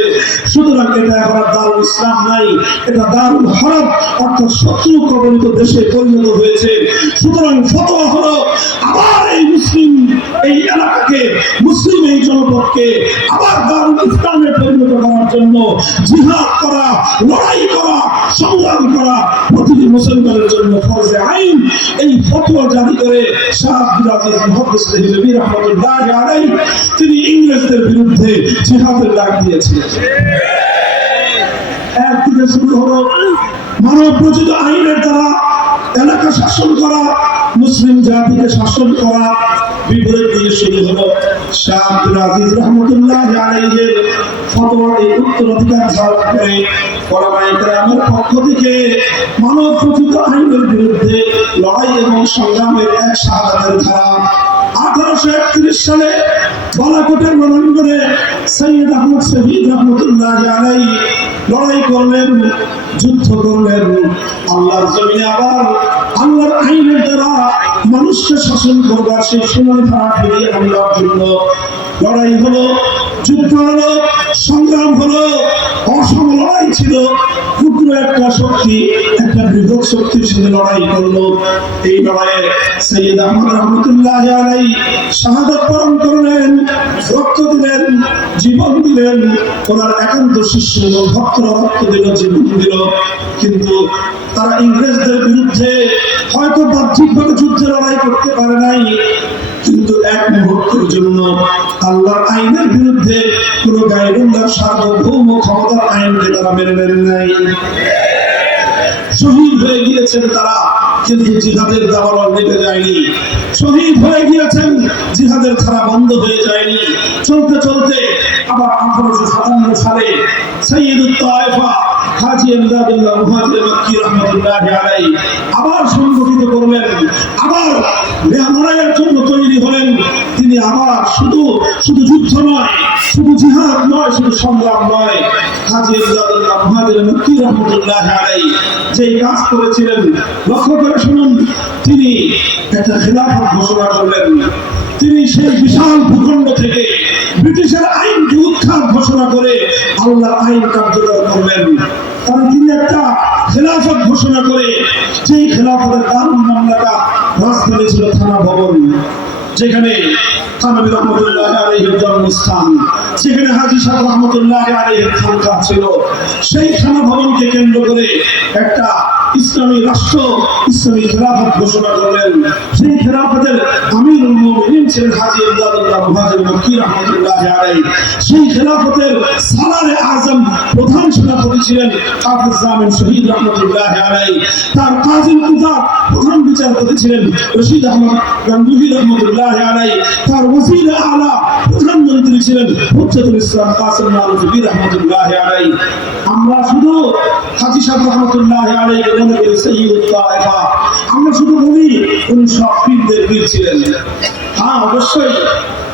সুতরাং এটা এখন দারুল ইসলাম নাই, এটা দারুল হারব অর্থাৎ শত্রু কবলিত দেশে পরিণত হয়েছে। সুতরাং ফতোয়া হলো আবার এই মুসলিম এই এলাকাকে, মুসলিম এই জনপদকে আবার দারুল ইসলামে পরিণত করার জন্য জিহাদ করা, লড়াই করা, সংগ্রাম করা প্রতিটি মুসলমানের জন্য ফরজে আইন। এই ফতোয়া জারি করে শাহ আব্দুল আজিজ মুহাদ্দিস দেহলভী রাহমাতুল্লাহি আলাইহি তিনি ইংরেজদের বিরুদ্ধে জিহাদের ডাক দিয়েছিলেন। একদিকে শুরু হলো মানব রচিত আইনের দ্বারা এলাকা শাসন করা, মুসলিম জাতিকে শাসন করা। বিপরীত দিয়ে শুরু হলো শাহ আব্দুল আজিজ রাহমাতুল্লাহি আলাইহির ফতোয়ার এই উত্তরাধিকার ধারণ করে ওলামায়ে কেরামের পক্ষ থেকে মানব রচিত আইনের বিরুদ্ধে লড়াই এবং সংগ্রামের এক শাহাদাতের ধারা। 1831 সালে বালাকোটের রণাঙ্গনে সৈয়দ আহমদ শহীদ রাহমাতুল্লাহি আলাইহি লড়াই করলেন, যুদ্ধ করলেন। আল্লাহর জমিনে আবার আল্লাহর আইনের দ্বারা মানুষকে শাসন করবার সেই সোনালী ধারা ফিরিয়ে আনবার জন্য লড়াই হলো, যুদ্ধ হলো, সংগ্রাম হলো, অসম লড়াই ছিল। ক্ষুদ্র একটা শক্তি একটা বৃহৎ শক্তির সাথে লড়াই করলো। এই লড়াইয়ে সৈয়দ আহমদ রহমতুল্লাহ আলাইহি শাহাদাত বরণ করলেন, রক্ত দিলেন, জীবন দিলেন। ওনার একান্ত শিষ্য ভক্তরা রক্ত দিল, জীবন দিল। কিন্তু তারা ইংরেজদের বিরুদ্ধে হয়তো বাহ্যিকভাবে যুদ্ধে লড়াই করতে পারে নাই, কিন্তু এক মুহূর্তের জন্য আল্লাহর আইনের বিরুদ্ধে কোন গায়রুল্লাহর সার্বভৌম ক্ষমতার আইনকে তারা মেনে নেন নাই। শহীদ হয়ে গিয়েছেন তারা, কিন্তু জিহাদের দাওয়াল নিভে যায়নি। শহীদ হয়ে গিয়েছেন, জিহাদের ধারা বন্ধ হয়ে যায়নি। চলতে চলতে আবার 1857 সালে সাইয়্যিদুত তায়েফা হাজী ইমদাদুল্লাহ মুহাজির মক্কি রাহমাতুল্লাহ আলাইহি আবার সংগঠিত করলেন, আবার লড়াইয়ের জন্য তৈরি হলেন। তিনি আবার শুধু যুদ্ধ নয়, শুধু জিহাদ নয়, শুধু সংগ্রাম নয়, হাজী ইমদাদুল্লাহ মুহাজির মক্কি রাহমাতুল্লাহ আলাইহি যেই কাজ করেছিলেন লক্ষ্য করে শুনুন। তিনি একটা খিলাফত ঘোষণা করলেন। তিনি সেই বিশাল ভূখণ্ড থেকে ব্রিটিশের আইনকে উৎখাত ঘোষণা করে আল্লাহর আইন কার্যকর করলেন। কারণ তিনি একটা খেলাফত ঘোষণা করে, যেই খেলাফতের দারুল মামলাকা রাজধানী ছিল থানা ভবন, যেখানে থানবী রহমতুল্লাহ আলাইহির জন্মস্থান, সেখানে হাজী সাহেব রহমতুল্লাহ আলাইহির খানকা ছিল। সেই থানা ভবনকে কেন্দ্র করে একটা ইসলামী রাষ্ট্র, ইসলামী খেলাফত ঘোষণা করলেন। সেই খেলাফতের আমিরুল মুমিনিন ছিলেন হাজী ইমদাদুল্লাহ মুহাজির মক্কি রাহমাতুল্লাহ আলাইহি। সেই খেলাফতের সালারে আজম প্রধান সেনাপতি ছিলেন হাফেজ জামিন শহীদ রাহমাতুল্লাহ আলাইহি। তার কাজী কুযাত প্রধান বিচারপতি ছিলেন রশিদ আহমদ গাঙ্গুহি রাহমাতুল্লাহ আলাইহি। তার ওয়াজির আলা প্রধানমন্ত্রী ছিলেন হুজ্জাতুল ইসলাম কাসিম নানভী রাহমাতুল্লাহ আলাইহি। আমরা শুধু হাজী সাহেব রহমতুল্লাহ আলাইহি মনে করি সাইয়্যিদুত তায়েফা, আমরা শুধু বলি উনি সব পীরদের পীর ছিলেন। হ্যাঁ, অবশ্যই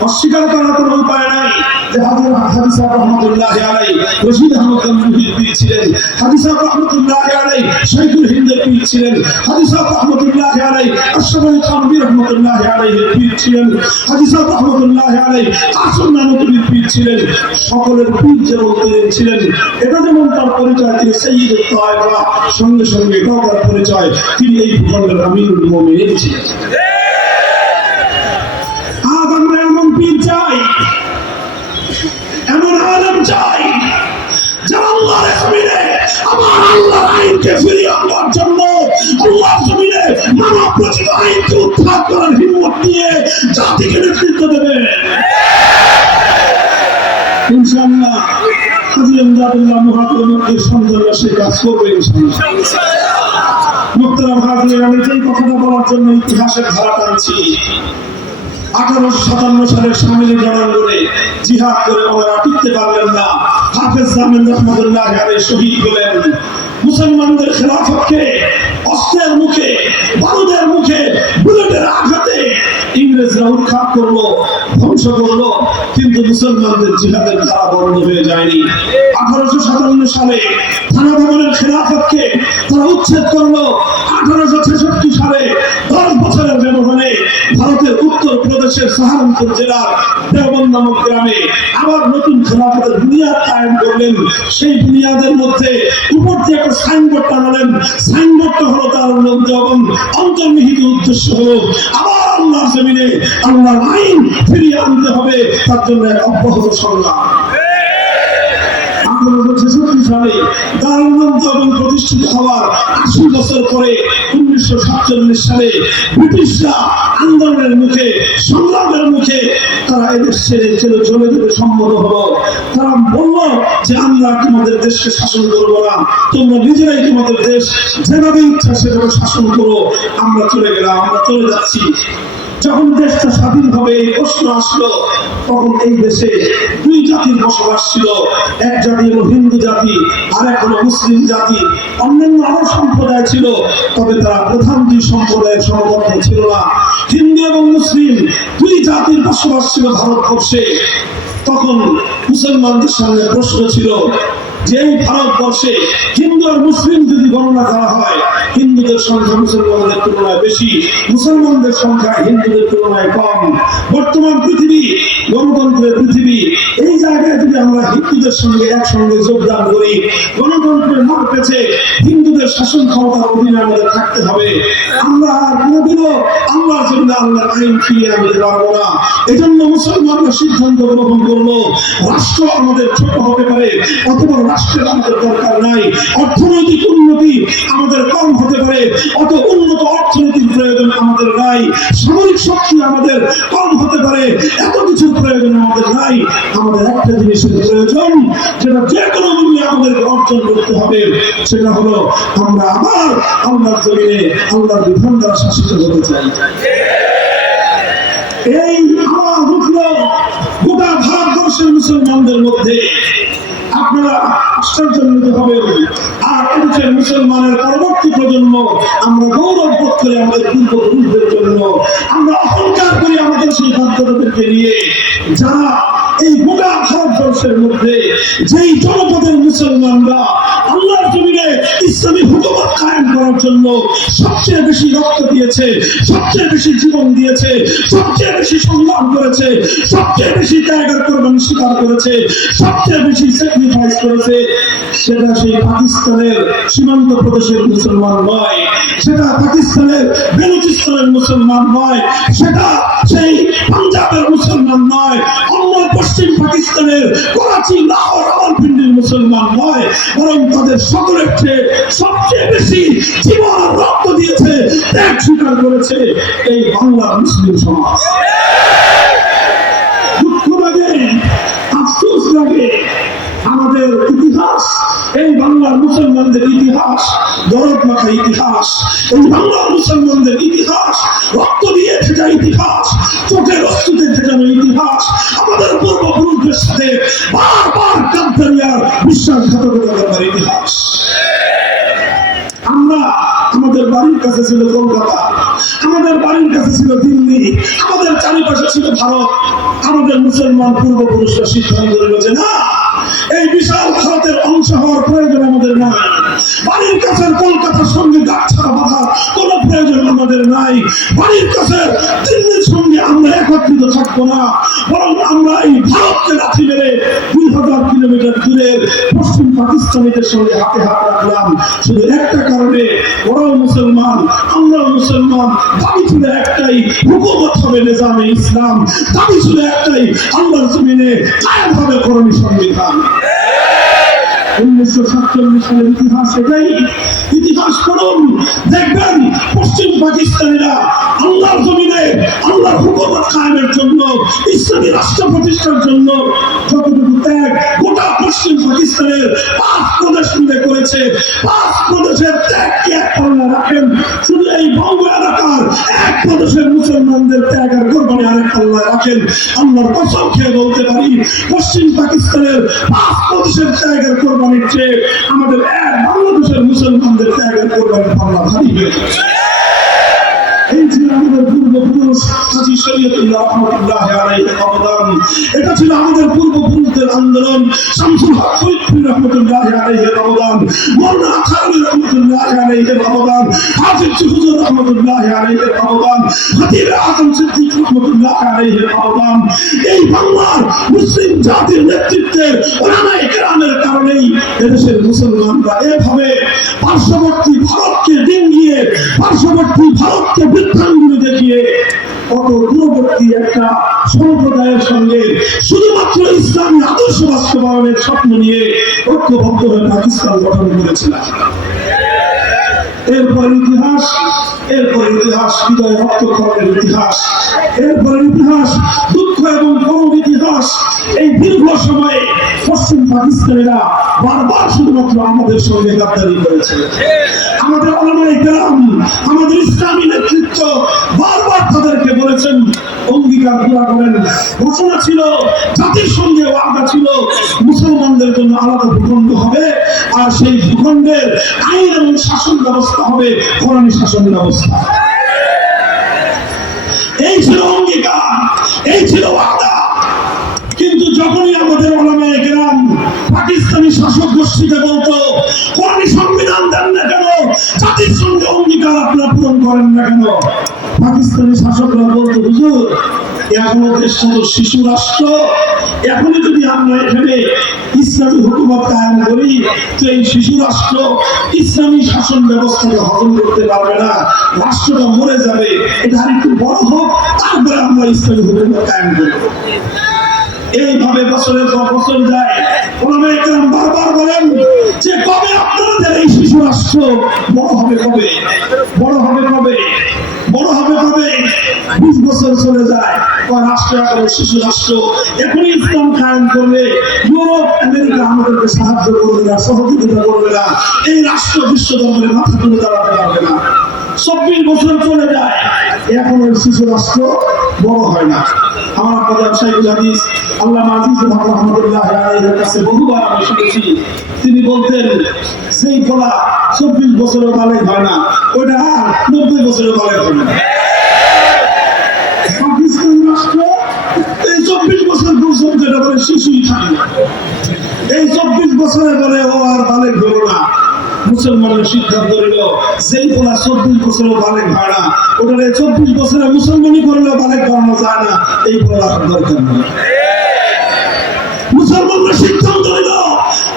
অস্বীকার করার কোনো উপায় নাই যে হাজী সাহেব রহমতুল্লাহ আলাইহি রশিদ আহমদ গাঙ্গুহির পীর ছিলেন, হাজী সাহেব রহমতুল্লাহ আলাইহি শাইখুল হিন্দের পীর ছিলেন, হাজী সাহেব রহমতুল্লাহ আলাইহি আশরাফ আলী থানভী রহমতুল্লাহ আলাইহির পীর ছিলেন, হাজী সাহেব রহমতুল্লাহ আলাইহি কাসিম নানভীর পীর ছিলেন। সকলের পীর যেমন ছিলেন, এটা যেমন তার পরিচয় তিনি সাইয়্যিদুত তায়েফা, সঙ্গে সঙ্গে এটাও তার পরিচয় তিনি এই ভূখণ্ডের আমিরুল মুমিনিন ছিলেন। আজ আমরা এমন পীর চাই, এমন আলেম চাই যারা আল্লাহর জমিনে আমার আল্লাহর আইনকে ফিরিয়ে আনার জন্য, আল্লাহর জমিনে মানব রচিত আইনকে উৎখাত করার হিম্মত নিয়ে জাতিকে নেতৃত্ব দেবে। ইনশাআল্লাহ হাজী ইমদাদুল্লাহ মুহাজির মক্কির সন্তানরা সেই কাজ করবে ইনশাআল্লাহ। মুহতারাম হাজির, আমি যেই কথাটা বলার জন্য ইতিহাসের ধারা টানছি, 1857 সালের শামিলি জনগণে জিহাদ করে ওনারা টিকতে পারলেন না। হাফেজ জামিন রহমতুল্লাহ আলাইহি শহীদ হলেন। মুসলমানদের খেলাফতকে অস্ত্রের মুখে, বারুদের মুখে, বুলেটের আঘাতে ইংরেজরা উৎখাত করলো, ধ্বংস করলো, কিন্তু মুসলমানদের জিহাদের ধারা বন্ধ হয়ে যায়নি। 1857 সালে থানা ভবনের খেলাফতকে তারা উচ্ছেদ করলো। 1866 সালে 10 বছরের ব্যবধানে ভারতের উত্তর প্রদেশের সাহারানপুর জেলার দেওবন্দ নামক গ্রামে আবার নতুন খেলাফতের বুনিয়াদ কায়েম করলেন। সেই বুনিয়াদের মধ্যে উপর থেকে একটা সাইনবোর্ড টানালেন। সাইনবোর্ডটা হলো দারুল উলুম দেওবন্দ। অন্তর্নিহিত উদ্দেশ্য হলো আবার আল্লাহর জমিনে আল্লাহর আইন ফিরিয়ে আনতে হবে, তার জন্য এক অব্যাহত সংগ্রাম। 1866 সালে দারুল উলুম দেওবন্দ প্রতিষ্ঠিত হওয়ার 80 বছর পরে 1947 সালে ব্রিটিশরা আন্দোলনের মুখে, সংগ্রামের মুখে তারা এদেশ ছেড়ে চলে যেতে সম্মত হলো। তারা বলল যে আমরা তোমাদের দেশকে শাসন করবো না, তোমরা নিজেরাই তোমাদের দেশ যেভাবে ইচ্ছা সেভাবে শাসন করো। আমরা চলে গেলাম, আমরা চলে যাচ্ছি। যখন দেশটা স্বাধীন হবে এই প্রশ্ন আসলো, তখন এই দেশে দুই জাতির বসবাস ছিল। এক জাতি হলো হিন্দু জাতি, আর এক হলো মুসলিম জাতি। অন্যান্য আরো সম্প্রদায় ছিল, তবে তারা প্রধান দুই সম্প্রদায়ের সমবর্তন ছিল না। হিন্দু এবং মুসলিম দুই জাতির বসবাস ছিল ভারতবর্ষে। তখন মুসলমানদের সামনে প্রশ্ন ছিল যে এই ভারতবর্ষে হিন্দু আর মুসলিম যদি গণনা করা হয়, হিন্দুদের সংখ্যা মুসলমানদের তুলনায় বেশি, মুসলমানদের সংখ্যা হিন্দুদের তুলনায় কম। বর্তমান পৃথিবী গণতন্ত্রের পৃথিবী, এই জায়গায় যদি আমরা হিন্দুদের সঙ্গে একসঙ্গে যোগদান করি, গণতন্ত্রের মাঠ পেছে হিন্দুদের শাসন ক্ষমতার অধীনে আমাদের থাকতে হবে। আমরা আর কোনোদিনও আল্লাহর জন্য আল্লাহর আইন ফিরিয়ে আনতে পারবো না। এজন্য মুসলমানরা সিদ্ধান্ত গ্রহণ করলো, রাষ্ট্র আমাদের ছোট হতে পারে, অথবা রাষ্ট্রের আমাদের দরকার নাই। অর্থনৈতিক উন্নতি আমাদের কম হতে পারে, অত উন্নত অর্থনৈতিক প্রয়োজন আমাদের নাই। সামরিক শক্তি আমাদের কম হতে পারে, এত কিছুর প্রয়োজন আমাদের নাই। আমাদের একটা জিনিসের প্রয়োজন, যেটা যে কোনো মূল্যে আমাদেরকে অর্জন করতে হবে, সেটা হলো আমরা আবার আল্লাহর জমিনে আল্লাহর বিধান দ্বারা শাসিত হতে চাই। এই আমার উঠলো গোটা ভারতবর্ষের মুসলমানদের মধ্যে। আপনারা আশ্চর্যান্বিত হবেন, আর এদেশের মুসলমানের পরবর্তী প্রজন্ম আমরা গৌরব বোধ করি আমাদের পূর্বপুরুষদের জন্য, আমরা অহংকার করি আমাদের সেই বাধ্যতাদেরকে নিয়ে, যারা এই গোটা ভারতবর্ষের মধ্যে যেই জনপদের মুসলমানরা আল্লাহর জমিনে ইসলামী হুকুমত কায়েম করার জন্য সবচেয়ে বেশি রক্ত দিয়েছে, সবচেয়ে বেশি জীবন দিয়েছে, সবচেয়ে বেশি সংগ্রাম করেছে, সবচেয়ে বেশি ত্যাগের কোরবানি স্বীকার করেছে, সবচেয়ে বেশি স্যাক্রিফাইস করেছে, সেটা সেই পাকিস্তানের সীমান্ত প্রদেশের মুসলমান নয়, সেটা পাকিস্তানের বেলুচিস্তানের মুসলমান নয়, সেটা সেই পাঞ্জাবের মুসলমান নয়, অন্য পশ্চিম পাকিস্তানের করাচি, লাহোর, রাওয়ালপিন্ডির মুসলমান নয়, বরং তাদের সকলের চেয়ে সবচেয়ে বেশি জীবন আর রক্ত দিয়েছে, ত্যাগ স্বীকার করেছে এই বাংলার মুসলিম সমাজ। দুঃখ লাগে, আফসোস লাগে, আমাদের ইতিহাস, এই বাংলার মুসলমানদের ইতিহাস দরদ মাখা ইতিহাস, এই বাংলার মুসলমানদের ইতিহাস রক্ত দিয়ে ভেজা ইতিহাস, চোখের অস্ত্রতে ভেজানো ইতিহাস, আমাদের পূর্বপুরুষদের সাথে বারবার গাদ্দারিয়ার বিশ্বাসঘাতকতা করার ইতিহাস। আমরা, আমাদের বাড়ির কাছে ছিল কলকাতা, আমাদের বাড়ির কাছে ছিল দিল্লি, আমাদের চারিপাশে ছিল ভারত। আমাদের মুসলমান পূর্বপুরুষরা সিদ্ধান্ত নিল যে না, এই বিশাল ভারতের অংশ হওয়ার প্রয়োজন আমাদের নাই, বাড়ির কাছের কলকাতার সঙ্গে গাঁটছড়া বাঁধার কোনো প্রয়োজন আমাদের নাই, বাড়ির কাছের দিল্লির সঙ্গে আমরা একত্রিত থাকবো না, বরং আমরা এই ভারতকে লাথি মেরে 2000 কিলোমিটার দূরের পশ্চিম পাকিস্তানিদের সঙ্গে হাতে হাত রাখলাম। শুধু একটা কারণে, ওরাও মুসলমান, আমরাও মুসলমান, দাবি ছিল একটাই, হুকুমত হবে নিজামে ইসলাম, দাবি ছিল একটাই, আল্লাহর জমিনে কায়েম হবে করণী সংবিধান। 1947 সালের ইতিহাস এটাই। ইতিহাস পড়ুন, দেখবেন পশ্চিম পাকিস্তানিরা আল্লাহর জমিনে আল্লাহর হুকুমত কায়েমের জন্য, ইসলামী রাষ্ট্র প্রতিষ্ঠার জন্য যতটুকু ত্যাগ গোটা পশ্চিম পাকিস্তানের 5 প্রদেশ মিলে করেছে, 5 প্রদেশের ত্যাগকে এক পাল্লা রাখেন, শুধু এই বঙ্গ এলাকার 1 প্রদেশের মুসলমানদের ত্যাগ আর কোরবানি আরেক পাল্লা রাখেন, আল্লাহর কসম খেয়ে বলতে পারি পশ্চিম পাকিস্তানের 5 প্রদেশের ত্যাগের কোরবানির চেয়ে আমাদের এক বাংলাদেশের মুসলমানদের ত্যাগের কোরবানির পাল্লা ভারী হয়ে যাচ্ছে। এই ছিল আমাদের পূর্বপুরুষ কাজী শরীয়তুল্লাহ রহমাতুল্লাহ আলাইহির অবদান, এটা ছিল আমাদের পূর্বপুরুষদের আন্দোলন, শামসুল হক ফরিদপুর রহমাতুল্লাহ আলাইহির অবদান, মাওলানা আখাউড়ি রহমাতুল্লাহ আলাইহির অবদান, হাফিজ হুজুর রহমাতুল্লাহ আলাইহির অবদান, খতিব আজম সিদ্দিক রহমাতুল্লাহ আলাইহির অবদান। এই বাংলার মুসলিম জাতির নেতৃত্বের উলামায়ে কেরামের কারণেই এদেশের মুসলমানরা এভাবে পার্শ্ববর্তী ভারতকে ডিঙ্গিয়ে, পার্শ্ববর্তী ভারতকে বৃদ্ধাঙ্গুলি দেখিয়ে কত দূরবর্তী একটা সম্প্রদায়ের সঙ্গে শুধুমাত্র ইসলামী আদর্শ বাস্তবায়নের স্বপ্ন নিয়ে ঐক্যবদ্ধ হয়ে পাকিস্তান গঠন করেছিলেন। এরপর ইতিহাস, এরপর ইতিহাস হৃদয় রক্তক্ষরণের ইতিহাস, এরপর ইতিহাস দুঃখ এবং করুণ ইতিহাস। এই দীর্ঘ সময়ে পশ্চিম পাকিস্তানিরা বারবার শুধুমাত্র আমাদের সঙ্গে গাদ্দারি করেছে। আমাদের উলামায়ে কেরাম, আমাদের ইসলামী নেতৃত্ব বারবার তাদেরকে বলেছেন, অঙ্গীকার পুরা করেন। ঘোষণা ছিল, জাতির সঙ্গে ওয়াদা ছিল, মুসলমানদের জন্য আলাদা ভূখণ্ড হবে, আর সেই ভূখণ্ডের আইন এবং শাসন ব্যবস্থা হবে কোরআনী শাসন ব্যবস্থা। এই ছিল অঙ্গীকার, এই ছিল ওয়াদা। কিন্তু যখনই আমাদের উলামায়ে কেরাম পাকিস্তানি শাসক গোষ্ঠীকে বলতো, কোন সংবিধান দেন না কেন, জাতির সঙ্গে অঙ্গীকার আপনারা পূরণ করেন না কেন? পাকিস্তানি শাসকরা বলতো, হুজুর এখনো দেশটা তো শিশু রাষ্ট্র, এখনই যদি আমরা এখানে ইসলামী হুকুমত কায়েম করি তো এই শিশু রাষ্ট্র ইসলামী শাসন ব্যবস্থাকে হজম করতে পারবে না, রাষ্ট্রটা মরে যাবে, এটা একটু বড় হোক তারপরে আমরা ইসলামী হুকুমত কায়েম করব। এইভাবে বছরের পর বছর যায়। ওলামায়ে কেরাম বারবার বলেন যে কবে আপনাদের এই শিশু রাষ্ট্র বড় হবে, কবে বড় হবে, কবে বড় হবে, কবে? 20 বছর চলে যায়, রাষ্ট্র এখন শিশু রাষ্ট্র, এখনই ইসলাম কায়েম করলে ইউরোপ আমেরিকা আমাদেরকে সাহায্য করবে না, সহযোগিতা করবে না, এই রাষ্ট্র বিশ্ব দরবারে মাথা তুলে দাঁড়াতে পারবে না। 24 বছর চলে যায়, এখন ওই শিশু রাষ্ট্র বড় হয় না। আমার প্রধান শাইখুল হাদিস আল্লামা আজিজুল হক রাহমাতুল্লাহ আলাইহির কাছে বহুবার আমি শুনেছি, তিনি বলতেন সেই ফলা 24 বছরের বালেগ হয় না, ওটা 90 বছরের বালেগ হয় না। পাকিস্তান রাষ্ট্র এই 24 বছর পর্যন্ত এটা বলে শিশুই থাকে না, এই 24 বছরে বলে ও আর বালেগ হলো না। মুসলমানের সিদ্ধান্ত নিল যেই ফলা 24 বছরের বালেগ হয় না, ওটা 24 বছরে মুসলমানই করলেও বালেগ করানো যায় না, এই ফলা দরকার নেই। মুসলমানরা সিদ্ধান্ত নিল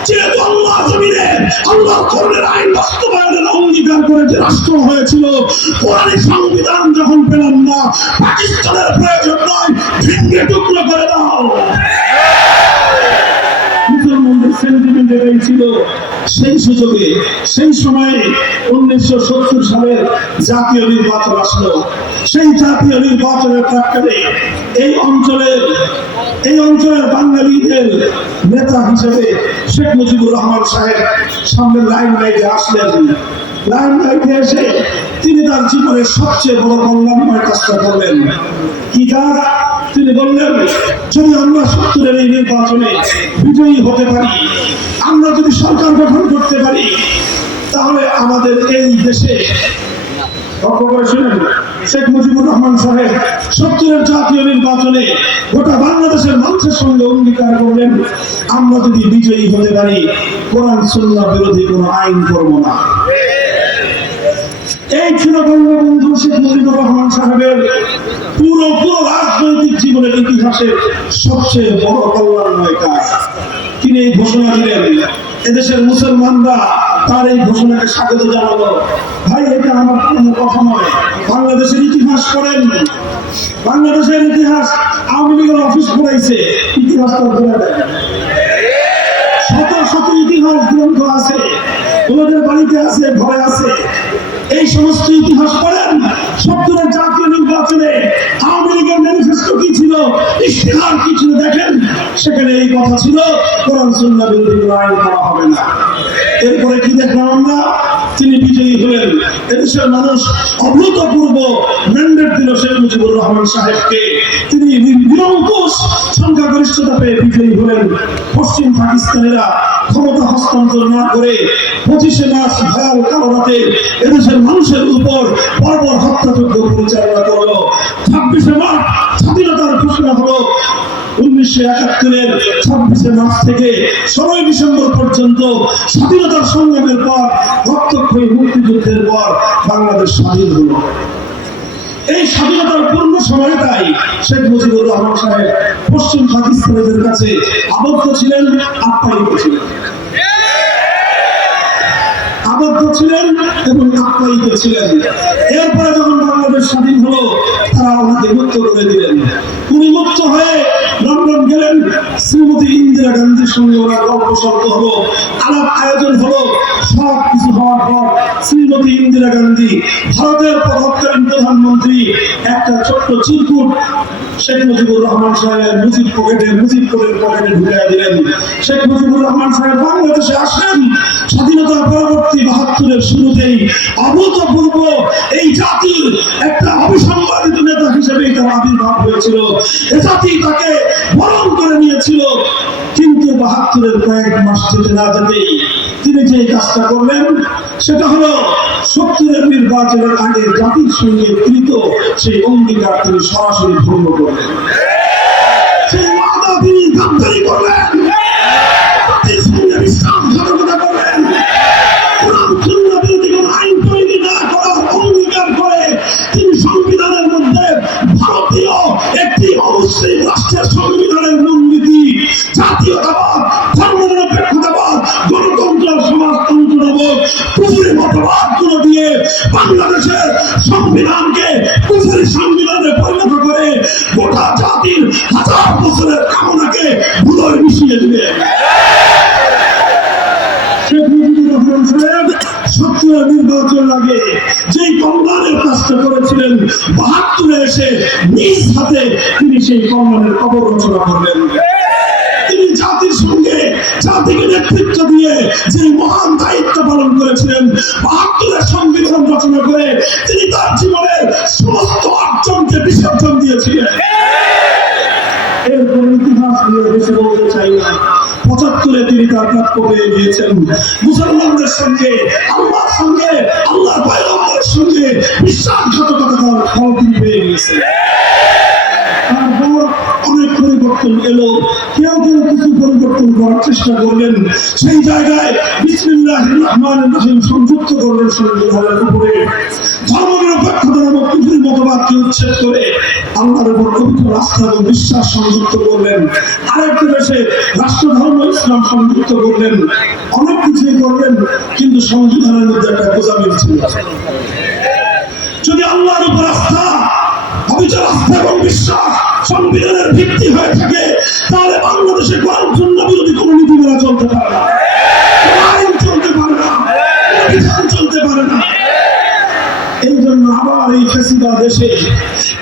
যেহেতু আল্লাহ জমিনে আল্লাহর কোরআনের আইন বাস্তবায়নের অঙ্গীকার করে যে রাষ্ট্র হয়েছিল, কোরআনের সংবিধান যখন পেলাম না, পাকিস্তানের প্রয়োজন নয়, ভেঙে টুকরো করে দাও। মুসলমানদের সেন্টিমেন্ট এটাই ছিল। সেই সুযোগে সেই সময়ে 1970 সালের জাতীয় নির্বাচন আসলো। সেই জাতীয় নির্বাচনের প্রেক্ষাপটে এই অঞ্চলের বাঙালিদের নেতা হিসেবে শেখ মুজিবুর রহমান সাহেব সামনে লাইমলাইটে আসলেন। লাইমলাইটে এসে তিনি তার জীবনের সবচেয়ে বড় কল্যাণময় কাজটা করলেন। কি কাজ? তিনি বললেন, যদি আমরা 70-এর এই নির্বাচনে বিজয়ী হতে পারি, আমরা যদি সরকার গঠন করতে পারি, তাহলে আমাদের এই দেশে শেখ মুজিবুর রহমান সাহেব 70-এর জাতীয় নির্বাচনে গোটা বাংলাদেশের মানুষের সঙ্গে অঙ্গীকার করলেন, আমরা যদি বিজয়ী হতে পারি, কোরআন সুন্নাহ বিরোধী কোনো আইন করব না। এই ছিল বঙ্গবন্ধু শেখ মুজিবুর রহমান সাহেবের পুরো রাজনৈতিক জীবনের ইতিহাসে সবচেয়ে বড় কল্যাণময় কাজ। তিনি এই ঘোষণা দিলেন, এদেশের মুসলমানরা তার এই ঘোষণাকে স্বাগত জানালো। ভাই, এটা আমার কোনো কথা নয়, বাংলাদেশের ইতিহাস করেন, বাংলাদেশের ইতিহাস আওয়ামী লীগের অফিস করাইছে, ইতিহাস তো বলে দেয়, শত শত ইতিহাস গ্রন্থ আছে, তোমাদের বাড়িতে আছে, ঘরে আছে। এই সমস্ত ইতিহাস পড়েন। 70-এর জাতীয় নির্বাচনে আওয়ামী লীগের ম্যানিফেস্টো কি ছিল, ইশতেহার কি ছিল, দেখেন সেখানে এই কথা ছিল কোরআন সুন্নাহ বিরোধী কোনো আইন করা হবে না। এরপরে কি দেখলাম আমরা? তিনি বিজয়ী হলেন। এদেশের মানুষ অভূতপূর্ব ম্যান্ডেট দিল শেখ মুজিবুর রহমান সাহেবকে। তিনি নিরঙ্কুশ সংখ্যাগরিষ্ঠতা পেয়ে বিজয়ী হলেন। পশ্চিম পাকিস্তানিরা ক্ষমতা হস্তান্তর না করে 25শে মার্চ ভয়াল কালো রাতে এদেশের মানুষের উপর বর্বর হত্যাযজ্ঞ পরিচালনা করলো। 26শে মার্চ স্বাধীনতার ঘোষণা হলো। 1971-এর 26শে মার্চ থেকে 16ই ডিসেম্বর পর্যন্ত স্বাধীনতার সংগ্রামের পর, রক্তক্ষয়ী মুক্তিযুদ্ধের পর বাংলাদেশ স্বাধীন হলো। এই স্বাধীনতার পূর্ণ সময়টাই শেখ মুজিবুর রহমান সাহেব পশ্চিম পাকিস্তানিদের কাছে আবদ্ধ ছিলেন, আপ্যায়িত ছিলেন, আবদ্ধ ছিলেন এবং আপ্যায়িত ছিলেন। এরপরে যখন বাংলাদেশ স্বাধীন হলো, তারা ওনাকে মুক্ত করে দিলেন। উনি মুক্ত হয়ে লন্ডন গেলেন। শ্রীমতী ইন্দিরা গান্ধীর সঙ্গে ওনার গল্প সল্প হলো, আলাপ আয়োজন হলো। সব কিছু হওয়ার পর শ্রীমতী ইন্দিরা গান্ধী ভারতের তৎকালীন প্রধানমন্ত্রী একটা ছোট্ট চিরকুট শেখ মুজিবুর রহমান সাহেবের মুজিব কোরের পকেটে ঢুকিয়ে দিলেন। শেখ মুজিবুর রহমান সাহেব বাংলাদেশে আসলেন। স্বাধীনতার পরবর্তী 72-এর শুরুতেই অভূতপূর্ব এই জাতির একটা অবিসংবাদিত নেতা হিসেবে তার আবির্ভাব হয়েছিল। এ জাতি তাকে বরণ করে নিয়েছিল। কিন্তু 72-এর কয়েক মাস যেতে না যেতেই তিনি যে কাজটা করলেন, সেটা হলো 70-এর নির্বাচনের আগে জাতির সঙ্গে কৃত সেই অঙ্গীকার তিনি সরাসরি ভঙ্গ করলেন। সেই ওয়াদা তিনি গাদ্দারি করলেন। কুফরি মতবাদগুলো দিয়ে বাংলাদেশের সংবিধানকে কুফরি সংবিধানে পরিণত করে গোটা জাতির হাজার বছরের কামনাকে ধুলোয় মিশিয়ে দিবে। নির্বাচন লাগে যেই কল্যাণের কাজটা করেছিলেন ৭২ এসে নিজ হাতে তিনি সেই কল্যাণের কবর রচনা করলেন। তিনি জাতির সঙ্গে জাতিকে নেতৃত্ব দিয়ে যে মহান দায়িত্ব পালন করেছিলেন ৭২ সংবিধান রচনা করে তিনি তার জীবনের সমস্ত অর্জনকে বিসর্জন দিয়েছিলেন। এরপর ইতিহাস নিয়ে বেশি বলতে চাই না। ৭৫ তিনি তার প্রাপ্য পেয়ে গিয়েছেন। মুসলমানদের সঙ্গে আল্লাহর সঙ্গে আল্লাহর পয়গম্বরের সঙ্গে বিশ্বাসঘাতকতার ফল তিনি পেয়ে গিয়েছেন। তারপর অনেক পরিবর্তন এলো, কেউ কেউ কিছু পরিবর্তন করার চেষ্টা করলেন। সেই জায়গায় বিসমিল্লাহির রহমানির রহিম সংযুক্ত করলেন সংবিধানের উপরে। ধর্মনিরপেক্ষতা নামক কুফরি মতবাদকে উচ্ছেদ করে আল্লাহর উপর পবিত্র আস্থা এবং বিশ্বাস সংযুক্ত করলেন। আরেকটি দেশে রাষ্ট্রধর্ম ইসলাম সংযুক্ত করলেন। অনেক কিছুই করলেন, কিন্তু সংবিধানের মধ্যে একটা গোজামিল ছিল। যদি আল্লাহর উপর আস্থা, অবিচল আস্থা এবং বিশ্বাস সংবিধানের ভিত্তি হয়ে থাকে, তাহলে বাংলাদেশে কোরআন সুন্নাহ বিরোধী কোন নীতিমালা চলতে পারে না, আইন চলতে পারে না, বিধান চলতে পারে না। এই জন্য আবার এই ফ্যাসিবা দেশে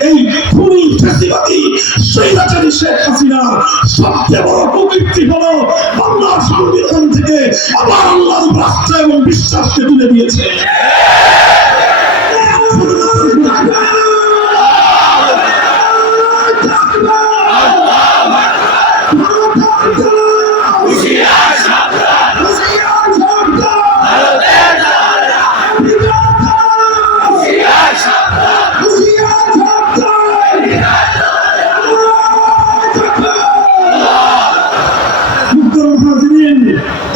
এই খুনি ফ্যাসিবাদী স্বৈরাচারী শেখ হাসিনার সবচেয়ে বড় কুকীর্তি হলো বাংলার সংবিধান থেকে আবার আল্লাহর আস্থা এবং বিশ্বাসকে তুলে দিয়েছে।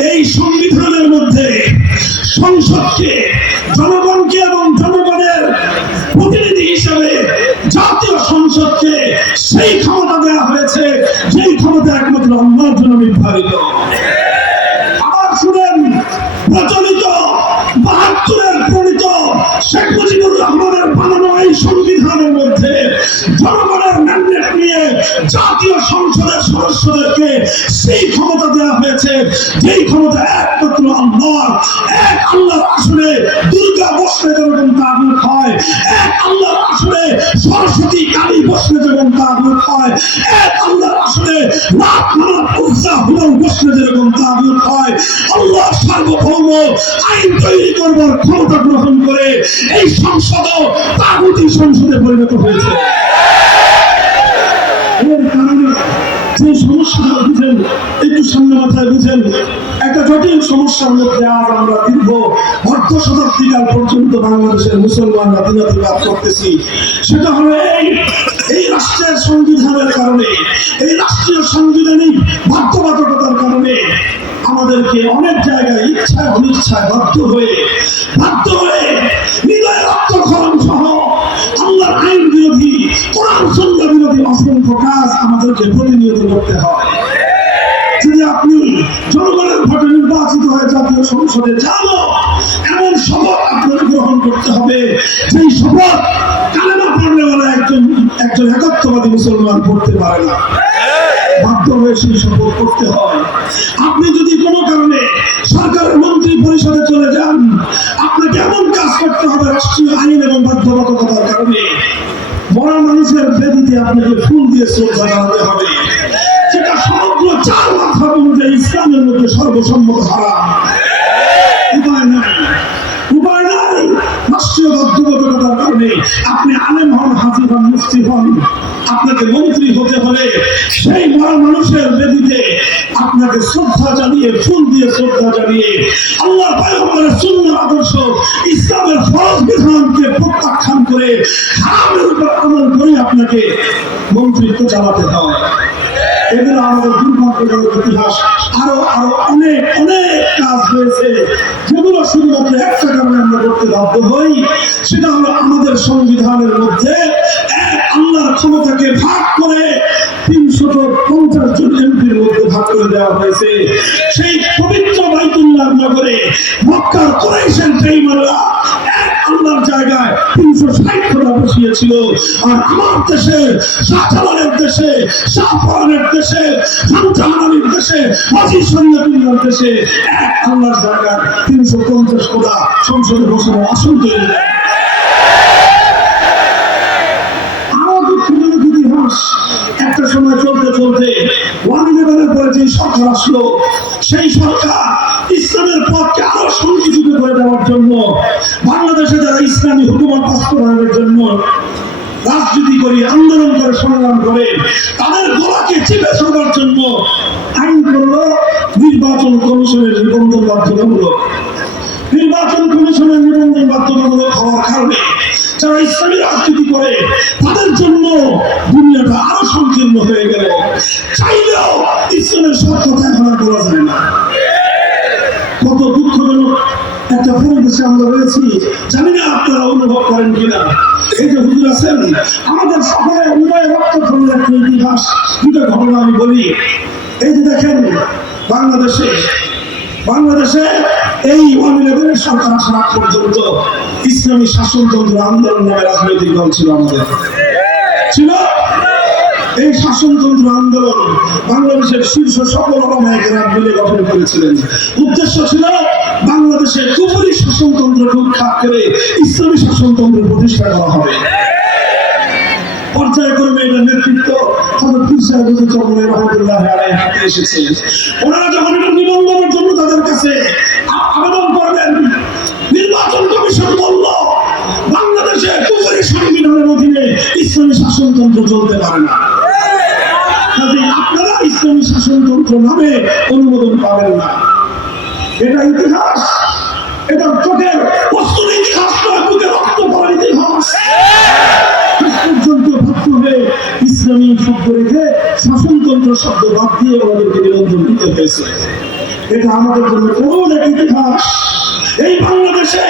এই সংবিধানের মধ্যে সংসদকে জনগণকে এবং জনগণের প্রতিনিধি হিসেবে জাতীয় সংসদকে সেই ক্ষমতা দেওয়া হয়েছে যেই ক্ষমতা একমাত্র আল্লাহর জন্য নির্ধারিত। আবার শুনেন, প্রচলিত ৭২ প্রণীত শেখ মুজিবুর রহমানের বানানো এই সংবিধানের মধ্যে জনগণের ম্যান্ডেট নিয়ে জাতীয় সংসদের সদস্যদেরকে সেই ক্ষমতা দেওয়া হয়েছে যেই ক্ষমতা একমাত্র আল্লাহর। এক আল্লাহর আসনে দুর্গা বসলে যেরকম তাগুত হয়, এক আল্লাহর আসনে সরস্বতী কালী বসলে যেরকম তাগুত হয়, এক আল্লাহর আসনে লাত মানাত উজ্জা হুবল বসলে যেরকম তাগুত হয়, আল্লাহ সার্বভৌম আইন তৈরি করবার ক্ষমতা গ্রহণ করে এই সংসদও তাগুতি সংসদে পরিণত হয়েছে। এর কারণে যে সমস্যাটা বুঝেন, একটু সামনে মাথায় বুঝেন, একটা জটিল সমস্যার মধ্যে আজ আমরা দীর্ঘ অর্ধ শতাব্দীকাল পর্যন্ত বাংলাদেশের মুসলমানরা দিনাতিপাত করতেছি। সেটা হলো এই রাষ্ট্রের সংবিধানের কারণে, এই রাষ্ট্রীয় সাংবিধানিক বাধ্যবাধকতার কারণে আমাদেরকে অনেক জায়গায় ইচ্ছায় অনিচ্ছায় বাধ্য হয়ে হৃদয় রক্তক্ষরণ সহ আল্লাহর আইন বিরোধী, কোরআন সুন্নাহ বিরোধী অসংখ্য কাজ আমাদেরকে প্রতিনিয়ত করতে হয়। যদি আপনি জনগণের ভোটে নির্বাচিত হয়ে জাতীয় সংসদে যান, এমন শপথ আপনাকে গ্রহণ করতে হবে যেই শপথ কালেমা পড়নেওয়ালা একজন একাত্মবাদী মুসলমান পড়তে পারে না। বাধ্য হয়ে সেই শপথ করতে হয়। আপনি যদি কোনো কারণে সরকারের মন্ত্রী পরিষদে চলে যান, আপনাকে এমন কাজ করতে হবে রাষ্ট্রীয় আইন এবং বাধ্যবাধকতার কারণে মরা মানুষের বেদিতে আপনাকে ফুল দিয়ে শ্রদ্ধা জানাতে হবে, যেটা সমগ্র 4 মাযহাব অনুযায়ী ইসলামের মধ্যে সর্বসম্মত হারাম। উপায় নাই। রাষ্ট্রীয় বাধ্যবাধকতার কারণে আপনি আলেম হন, হাফিজ হন, মুফতি হন, আপনাকে মন্ত্রী হতে হলে সেই মরা মানুষের বেদিতে আপনাকে শ্রদ্ধা জানিয়ে, ফুল দিয়ে শ্রদ্ধা জানিয়ে আল্লাহর পয়গম্বরের সুন্নাহ আদর্শ ইসলামের ফরজ বিধানকে প্রত্যাখ্যান করে হারামের উপর আমল করে আপনাকে মন্ত্রিত্ব চালাতে হয়। এগুলো আমাদের দুর্ভাগ্যজনক ইতিহাস। আরো অনেক কাজ হয়েছে যেগুলো শুধুমাত্র একটা কারণে আমরা করতে বাধ্য হই, সেটা হলো আমাদের সংবিধানের মধ্যে এক আল্লাহর ক্ষমতাকে ভাগ করে ৩০০ 50 জন এমপির মধ্যে ভাগ করে দেওয়া হয়েছে। সেই পবিত্র বাইতুল্লাহ নগরে মক্কার কুরাইশের বেঈমানরা এক আল্লাহর জায়গায় 360 খোদা বসিয়েছিল। আর আমার দেশে, শাহজালালের দেশে, শাহপরানের দেশে, শাহজাহানের দেশে, হাজী শরীয়তুল্লাহর দেশে এক আল্লাহর জায়গায় 350 খোদা সংসদে বসানো আসন তৈরি করে। একটা সময় চলতে চলতে 1/11 পরে যে সরকার আসলো, সেই সরকার ইসলামের পথকে আরো সংকুচিত করে দেওয়ার জন্য, বাংলাদেশে যারা ইসলামী হুকুমত বাস্তবায়নের জন্য রাজনীতি করে, আন্দোলন করে, সংগ্রাম করে, তাদের গলাকে চেপে ধরার জন্য আইন করলো নির্বাচন কমিশনের নিবন্ধন বাধ্যতামূলক। নির্বাচন কমিশনের নিবন্ধন বাধ্যতামূলক হওয়ার কারণে যারা ইসলামী রাজনীতি করে তাদের জন্য দুনিয়াটা আরো সংকীর্ণ হয়ে গেল। চাইলেও ইসলামের সব কথা এখন আর বলা যায় না। কত দুঃখজনক একটা পরিবেশে আমরা রয়েছি, জানি না আপনারা অনুভব করেন কিনা। এই যে হুজুর আছেন, আমাদের সকলে উভয় রক্তক্ষরণের একটা ইতিহাস, দুটো ঘটনা আমি বলি। এই যে দেখেন, বাংলাদেশে এই 1/11 সরকার আসার আগ পর্যন্ত ইসলামী শাসনতন্ত্র আন্দোলন নামে রাজনৈতিক দল ছিল আমাদের, ছিল। এই শাসনতন্ত্র আন্দোলন বাংলাদেশের শীর্ষ সকল ওলামায়ে মিলে গঠন করেছিলেন। উদ্দেশ্য ছিল বাংলাদেশে কুফরি শাসনতন্ত্রকে উৎখাত করে ইসলামী শাসনতন্ত্র প্রতিষ্ঠা করা হবে। পর্যায়ক্রমে এটার নেতৃত্ব হযরত পীর সাহেব চরমনাই রাহমাতুল্লাহ আলাইহি হাতে এসেছে। ওনারা যখন এটা নিবন্ধনের জন্য তাদের কাছে আবেদন করলেন, নির্বাচন কমিশন বলল বাংলাদেশে কুফরি সংবিধানের অধীনে ইসলামী শাসনতন্ত্র চলতে পারে না, কাজে আপনারা ইসলামী শাসনতন্ত্র নামে অনুমোদন পাবেন না। এটা ইতিহাস, এটা চোখের বস্তুর ইতিহাস নয়, বুকে রক্ত পড়ার ইতিহাস। পর্যন্ত ভক্ত হয়ে ইসলামী শব্দ রেখে শাসনতন্ত্র শব্দ বাদ দিয়ে ওদেরকে নিবন্ধন দিতে হয়েছে। এটা আমাদের জন্য করুণ এক ইতিহাস। এই বাংলাদেশে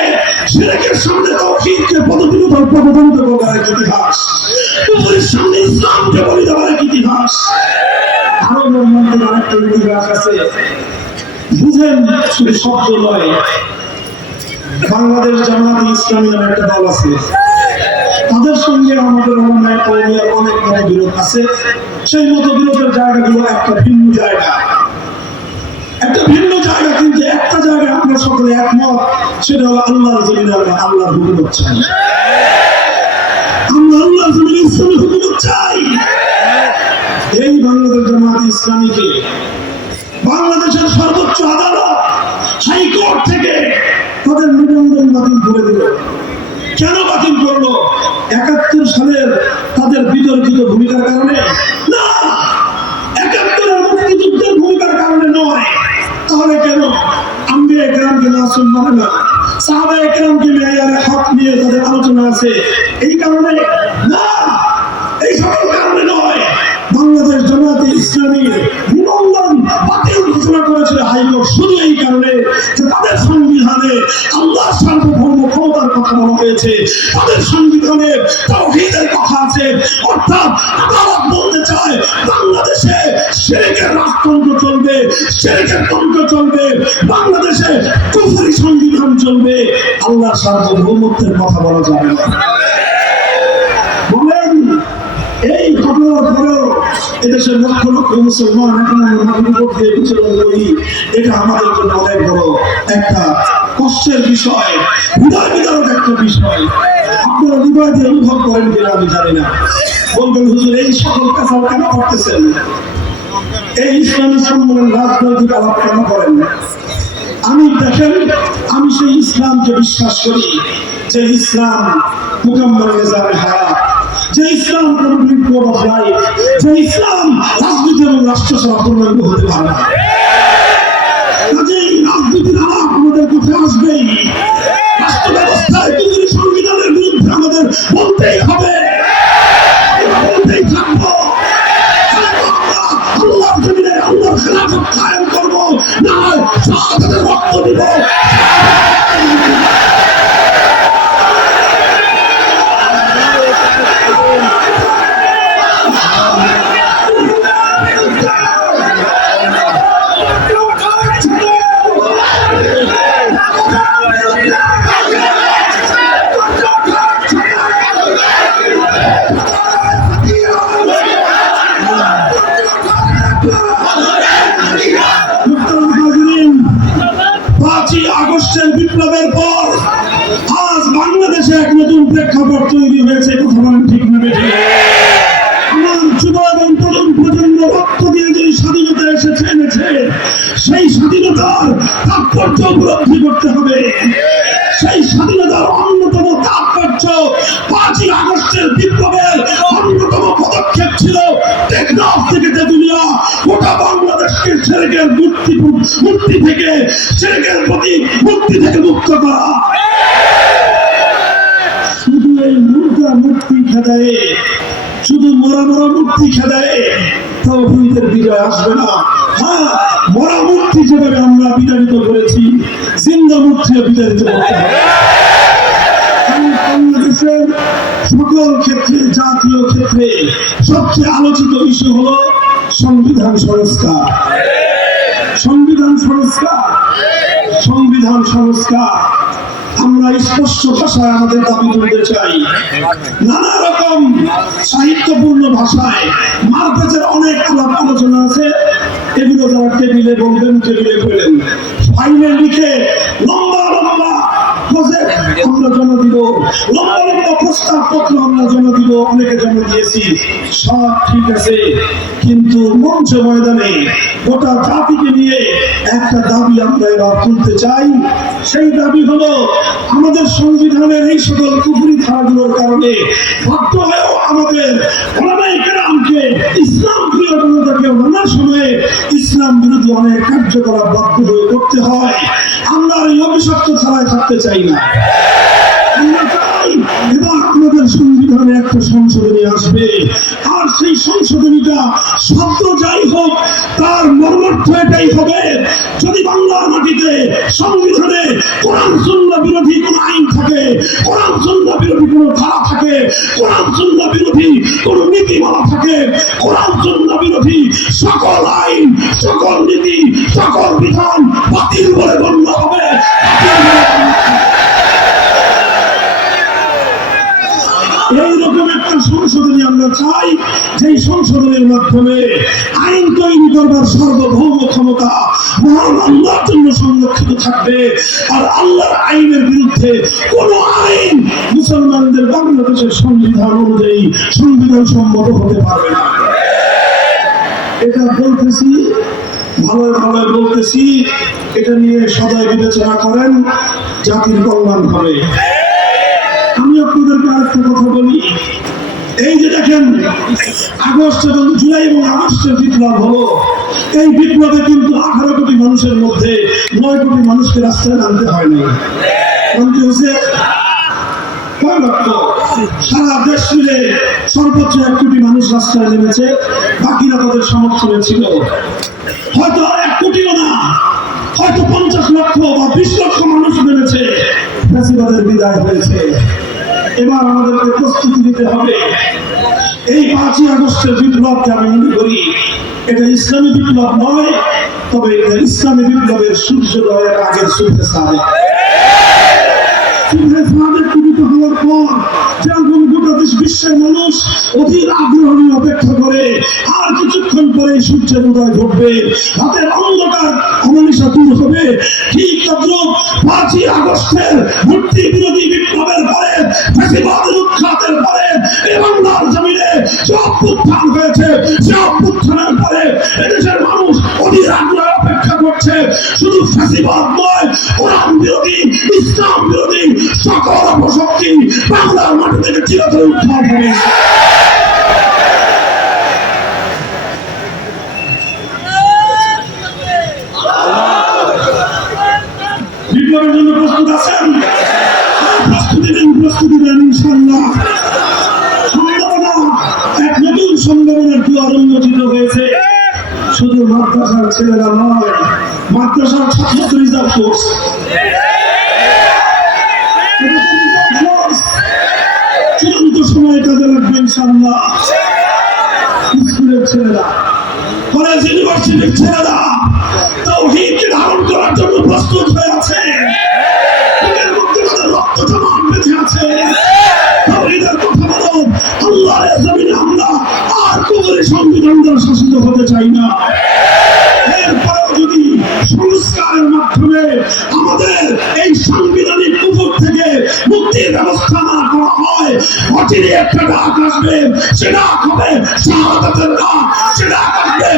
শিরকের সামনে তাওহীদকে পদবিরোধ করার এক ইতিহাস, কুফরের সামনে ইসলামকে বলি দেওয়ার এক ইতিহাস। আরো মর্মান্তিক আরেকটা ইতিহাস আছে, বুঝেন, শুধু শব্দ নয়। বাংলাদেশ জামাত ইসলামী নামে একটা দল আছে, তাদের সঙ্গে আমাদের অনেক মতবিরোধ আছে। সেই মতবিরোধের জায়গাগুলো একটা ভিন্ন জায়গা, কিন্তু একটা জায়গায় আমরা সকলে একমত, সেটা হলো আল্লাহর জমিনে আমরা আল্লাহর হুকুমত চাই। আমরা আল্লাহর জমিনে ইসলামী হুকুমত চাই। এই বাংলাদেশ জামাত ইসলামীকে বাংলাদেশের সর্বোচ্চ আদালত হাইকোর্ট থেকে তাদের নিবন্ধন বাতিল করে দিল। কেন বাতিল করলো? ৭১ সালের তাদের বিতর্কিত ভূমিকার কারণে না, ৭১ মুক্তিযুদ্ধের ভূমিকার কারণে নয়। তাহলে কেন আম্বিয়া কেরামকে মাসুম মানে না, সাহাবায়ে কেরামকে মেয়ারে হক নিয়ে তাদের আলোচনা আছে, এই কারণে না, এই সকল কারণে নয়। বাংলাদেশ জামাত ইসলামী নিবন্ধন বাতিল ঘোষণা করেছিল হাইকোর্ট শুধু এই কারণে যে তাদের সংবিধানে আল্লাহর সার্বভৌম ক্ষমতার কথা বলা হয়েছে, তাদের সংবিধানে তাওহীদের কথা আছে। অর্থাৎ আদালত বলতে চায় বাংলাদেশে শিরকের রাজতন্ত্র চলবে, শিরকের তন্ত্র চলবে, বাংলাদেশে কুফরি সংবিধান চলবে, আল্লাহর সার্বভৌমত্বের কথা বলা যাবে না। বলেন, এই ঘটনার পরেও এদেশের লক্ষ লক্ষ মুসলমান এখন বিচরণ করি, এটা আমাদের জন্য অনেক বড় একটা কষ্টের বিষয়, হৃদয় বিদারক একটা বিষয়। আপনারা হৃদয় দিয়ে অনুভব করেন কিনা আমি জানি না। বলবেন, হুজুর এই সকল কথা কেন করতেছেন, এই ইসলামী সম্মেলন রাজনৈতিক আলাপ কেন করেন? আমি দেখেন, আমি সেই ইসলামকে বিশ্বাস করি যে ইসলাম মুকাম্মাল নিজামে হায়াত, যে ইসলাম কমপ্লিট কোড অফ লাইফ, যে ইসলাম রাজনীতি এবং রাষ্ট্র ছাড়া পূর্ণাঙ্গ হতে পারে না। কাজেই রাজনীতির আলাপ আমাদের কোথায় আসবেই, রাষ্ট্র ব্যবস্থায় কুফরি সংবিধানের বিরুদ্ধে আমাদের বলতেই হবে, বলতেই থাকবো। আল্লাহর জমিনে আল্লাহর খেলাফত কায়েম করবো, না হয় শাহাদাতের রক্ত দিব। আজ বাংলাদেশে এক নতুন প্রেক্ষাপট তৈরি হয়েছে, কথা বলেন ঠিক না বেঠিক? আমার যুব এবং তরুণ প্রজন্ম রক্ত দিয়ে যে স্বাধীনতা এনেছে, সেই স্বাধীনতার তাৎপর্য উপলব্ধি করতে হবে। সেই স্বাধীনতার অন্যতম তাৎপর্য 5ই আগস্টের বিপ্লবের অন্যতম পদক্ষেপ ছিল টেকনাফ থেকে তেতুলিয়া গোটা বাংলাদেশকে শিরকের মূর্তি থেকে, শিরকের প্রতি মূর্তি থেকে মুক্ত করা। শুধু এই মূর্তি খেদায়ে, শুধু মরা মূর্তি খেদায়ে তাওহীদের বিজয় আসবে না। হ্যাঁ, মরা মূর্তি যেভাবে আমরা বিতাড়িত করেছি, জিন্দা মূর্তিও বিতাড়িত করতে হবে। বাংলাদেশের সকল ক্ষেত্রে, জাতীয় ক্ষেত্রে সবচেয়ে আলোচিত ইস্যু হলো সংবিধান সংস্কার। সংবিধান সংস্কার, সংবিধান সংস্কার। আমরা স্পষ্ট ভাষায় আমাদের দাবি তুলতে চাই। নানা রকম সাহিত্যপূর্ণ ভাষায় মারপ্যাচের অনেক আলাপ আলোচনা আছে, এগুলো যারা টেবিলে বলবেন, টেবিলে বলবেন, ফাইলে লিখে লম্বা লম্বা প্রজেক্ট আমরা জমা দিব, লম্বা লম্বা প্রস্তাব পত্র আমরা জমা দিব, অনেকে জমা দিয়েছি, সব ঠিক আছে। কিন্তু মঞ্চ ময়দানে গোটা জাতিকে নিয়ে একটা দাবি আমরা এবার তুলতে চাই। সেই দাবি হলো, আমাদের সংবিধানের এই সকল কুফরি ধারাগুলোর কারণে বাধ্য হয়েও আমাদের ওলামায়ে কেরামকে, ইসলাম প্রিয় জনতাকে নানা সময়ে ইসলাম বিরোধী অনেক কার্যকলাপ বাধ্য হয়ে করতে হয়। আমরা এই অভিশপ্ত ধারায় থাকতে চাই না। আমরা চাই এবার আমাদের সংবিধানে একটা সংশোধনী আসবে, আর সেই সংশোধনীটা শব্দ যাই হোক, তার মর্মার্থ এটাই হবে, যদি বাংলার মাটিতে সংবিধানে কোরআন সুন্নাহ বিরোধী কোন আইন থাকে, কোরআন সুন্নাহ বিরোধী কোন ধারা থাকে, কোরআন সুন্নাহ বিরোধী কোন নীতিমালা থাকে, কোরআন সুন্নাহ বিরোধী সকল আইন, সকল নীতি, সকল বিধান বাতিল বলে গণ্য হবে। এইরকম একটা সংশোধনী আমরা চাই, যে সংশোধনের মাধ্যমে আইন তৈরি করবার সার্বভৌম ক্ষমতা মহান আল্লাহর জন্য সংরক্ষিত থাকবে, আর আল্লাহর আইনের বিরুদ্ধে কোন আইন মুসলমানদের বাংলাদেশের সংবিধান অনুযায়ী সংবিধান সম্মত হতে পারবে না। এটা বলতেছি, ভালোভাবে বলতেছি, এটা নিয়ে সদয় বিবেচনা করেন, জাতির কল্যাণ হবে। আমি আপনাদেরকে আরেকটা কথা বলি, এই যে দেখেন আগস্ট এবং জুলাই এবং আগস্টের বিপ্লব হলো, এই বিপ্লবে কিন্তু 18 কোটি মানুষের মধ্যে 9 কোটি মানুষকে রাস্তায় নামতে হয়নি। নামতে হয়েছে সারা দেশ মিলে সর্বোচ্চ 1 কোটি মানুষ রাস্তায় নেমেছে, বাকিরা তাদের সমর্থনে ছিল। হয়তো 1 কোটিও না, হয়তো 50 লক্ষ বা 20 লক্ষ মানুষ নেমেছে, ফ্যাসিবাদের বিদায় হয়েছে। এবার আমাদেরকে প্রস্তুতি নিতে হবে। এই 5ই আগস্টের বিপ্লবকে আমি মনে করি এটা ইসলামী বিপ্লব নয়, তবে এটা ইসলামী বিপ্লবের সূর্যোদয়ের আগের সূর্যে সাদেক। সূর্যে সাদেক পূরিত হওয়ার পর যেরকম গোটা দেশ বিশ্বের মানুষ অধীর আগ্রহ নিয়ে অপেক্ষা করে, আর কিছুক্ষণ পরে সূর্যের উদয় ঘটবে, রাতের অন্ধকার অমানিসা দূর হবে, ঠিক তদ্রুপ 5ই আগস্টের মূর্তি বিরোধী বিপ্লবের পরে, ফ্যাসিবাদের উৎখাতের পরে এই বাংলার জমিনে যে অভ্যুত্থান হয়েছে, সে অভ্যুত্থানের পরে এদেশের মানুষ অধীর আগ্রহে অপেক্ষা করছে শুধু ফ্যাসিবাদ নয়, কোরআন বিরোধী, ইসলাম বিরোধী সকল অপশক্তি বাংলার মাটি থেকে চিরতরে উৎখাত হবে। বিপ্লবের জন্য প্রস্তুত আছেন? প্রস্তুতি দেন ইনশাআল্লাহ। সম্ভাবনা, এক নতুন সম্ভাবনার দুয়ার উন্মোচিত হয়েছে। শুধু মাদ্রাসার ছেলেরা নয়, মাদ্রাসার ছাত্র রিজার্ভ ফোর্স, চূড়ান্ত সময় কাজে লাগবে ইনশাআল্লাহ। স্কুলের ছেলেরা, কলেজ ইউনিভার্সিটির ছেলেরা তাওহীদকে ধারণ করার জন্য প্রস্তুত হয়ে আছে। এর মধ্যে তাদের রক্ত জমাট বেঁধে আছে। তাওহীদের কথা বলো, আল্লাহর জমিনে আমরা আর কুফরি সংবিধান দ্বারা শাসিত হতে চাই না। এরপরেও যদি সংস্কারের মাধ্যমে আমাদের এই সাংবিধানিক কুফর থেকে মুক্তির ব্যবস্থা না করা হয়, অচিরে একটা ডাক আসবে, সে ডাক হবে শাহাদাতের ডাক, সে ডাক আসবে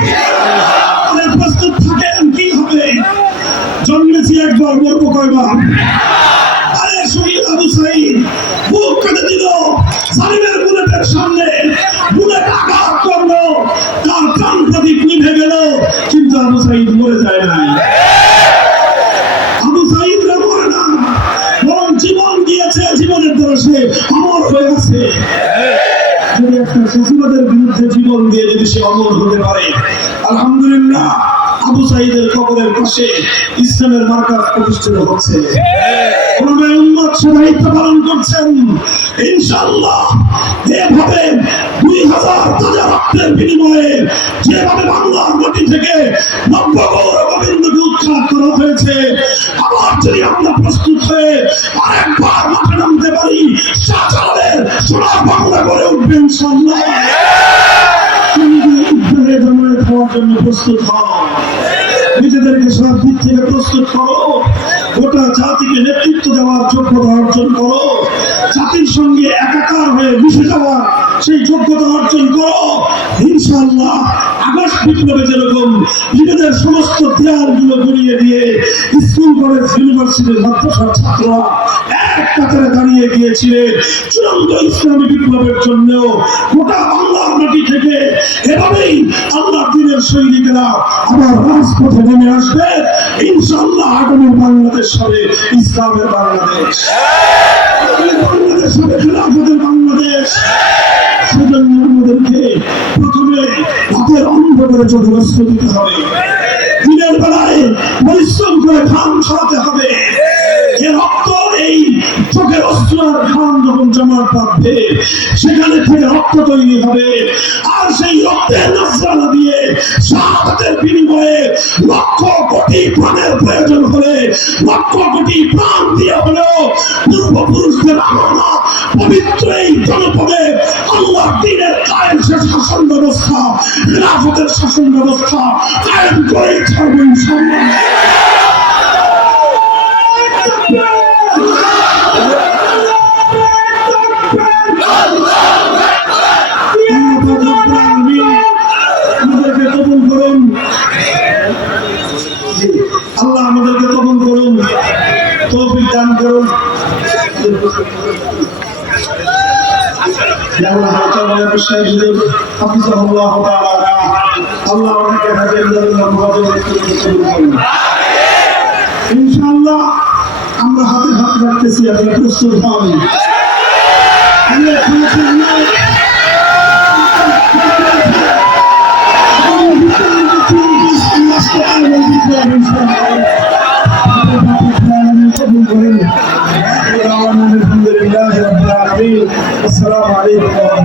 ইসলামের প্রস্তুত থাকেন। কি হবে? জন্মেছি একবার, মরবো কয়বার? আরে শহীদ আবু সাঈদ বুক কেটে দিল, সালিমের বুলেটের সামনে বুলেট আঘাত করলো, তার প্রাণ প্রদীপ নিভে গেল, কিন্তু আবু সাঈদ মরে যায় না। আবু সাঈদ মরে না, বরং জীবন দিয়েছে, জীবনের দ্বারা সে অমর হয়ে আছে। যদি একটা ফ্যাসিবাদের বিরুদ্ধে জীবন দিয়ে যদি সে অমর হতে পারে, আলহামদুলিল্লাহ, আবু সাঈদের কবরের পাশে ইসলামের মার্কাজ প্রতিষ্ঠিত হচ্ছে। ওনাদের উম্মত সে দায়িত্ব পালন করছেন। ইনশাআল্লাহ এভাবে 2000 তাজা রক্তের বিনিময়ে যেভাবে বাংলার মাটি থেকে নব্য গৌরববিন্দুকে উৎখাত করা হয়েছে, আবার যদি আমরা প্রস্তুত হয়ে আরেকবার মাঠে নামতে পারি, শাহজালালের সোনার বাংলা গড়ে উঠবে ইনশাআল্লাহ। জমায়েত হওয়ার জন্য প্রস্তুত হও, নিজেদেরকে সব দিক থেকে প্রস্তুত করো, গোটা জাতিকে নেতৃত্ব দেওয়ার যোগ্যতা অর্জন করো, জাতির সঙ্গে একাকার হয়ে মিশে যাওয়ার সেই যোগ্যতা অর্জন করো। ইনশাআল্লাহ আগস্ট বিপ্লবে যেরকম নিজেদের সমস্ত দেয়ালগুলো গড়িয়ে দিয়ে স্কুল কলেজ ইউনিভার্সিটির মাদ্রাসার ছাত্ররা এক কাতারে দাঁড়িয়ে গিয়েছিলেন চূড়ান্ত ইসলামী বিপ্লবের জন্য, গোটা বাংলার মাটি থেকে এভাবেই আল্লাহ দিনের সৈনিকেরা আবার রাজপথে নেমে আসবে। ইনশাআল্লাহ আগামী বাংলাদেশ হবে ইসলামের বাংলাদেশ, বাংলাদেশ হবে খেলাফতের বাংলাদেশ। সেজন্য আমাদেরকে প্রথমে হাতের অন্ধকারে চোখগ্রস্ত দিতে হবে, দিনের বেলায় পরিশ্রম করে ঘাম ছড়াতে হবে। এর রক্ত এই চোখের অস্ত্র আর ঘাম যখন জমাট পাবে, সেখানে থেকে রক্ত তৈরি হবে, আর সেই রক্তের নজরানা দিয়ে শাহাদাতের বিনিময়ে লক্ষ কোটি প্রাণের প্রয়োজন হলে লক্ষ কোটি প্রাণ দিয়ে হলেও পূর্বপুরুষদের আমানত পবিত্র এই জনপদে আল্লাহর দ্বীনের কায়েম শাসন ব্যবস্থা, খেলাফতের শাসন ব্যবস্থা কায়েম করে ছাড়বে ইনশাআল্লাহ। আল্লাহ আমাদেরকে কবুল করুন, তৌফিক দান করুন। আল্লাহ আমাদেরকে ইনশাআল্লাহ আমরা হাতে হাত রাখতেছি, আপনারা প্রস্তুত হন। আলহামদুলিল্লাহ রাব্বিল আলামিন। আসসালামু আলাইকুম।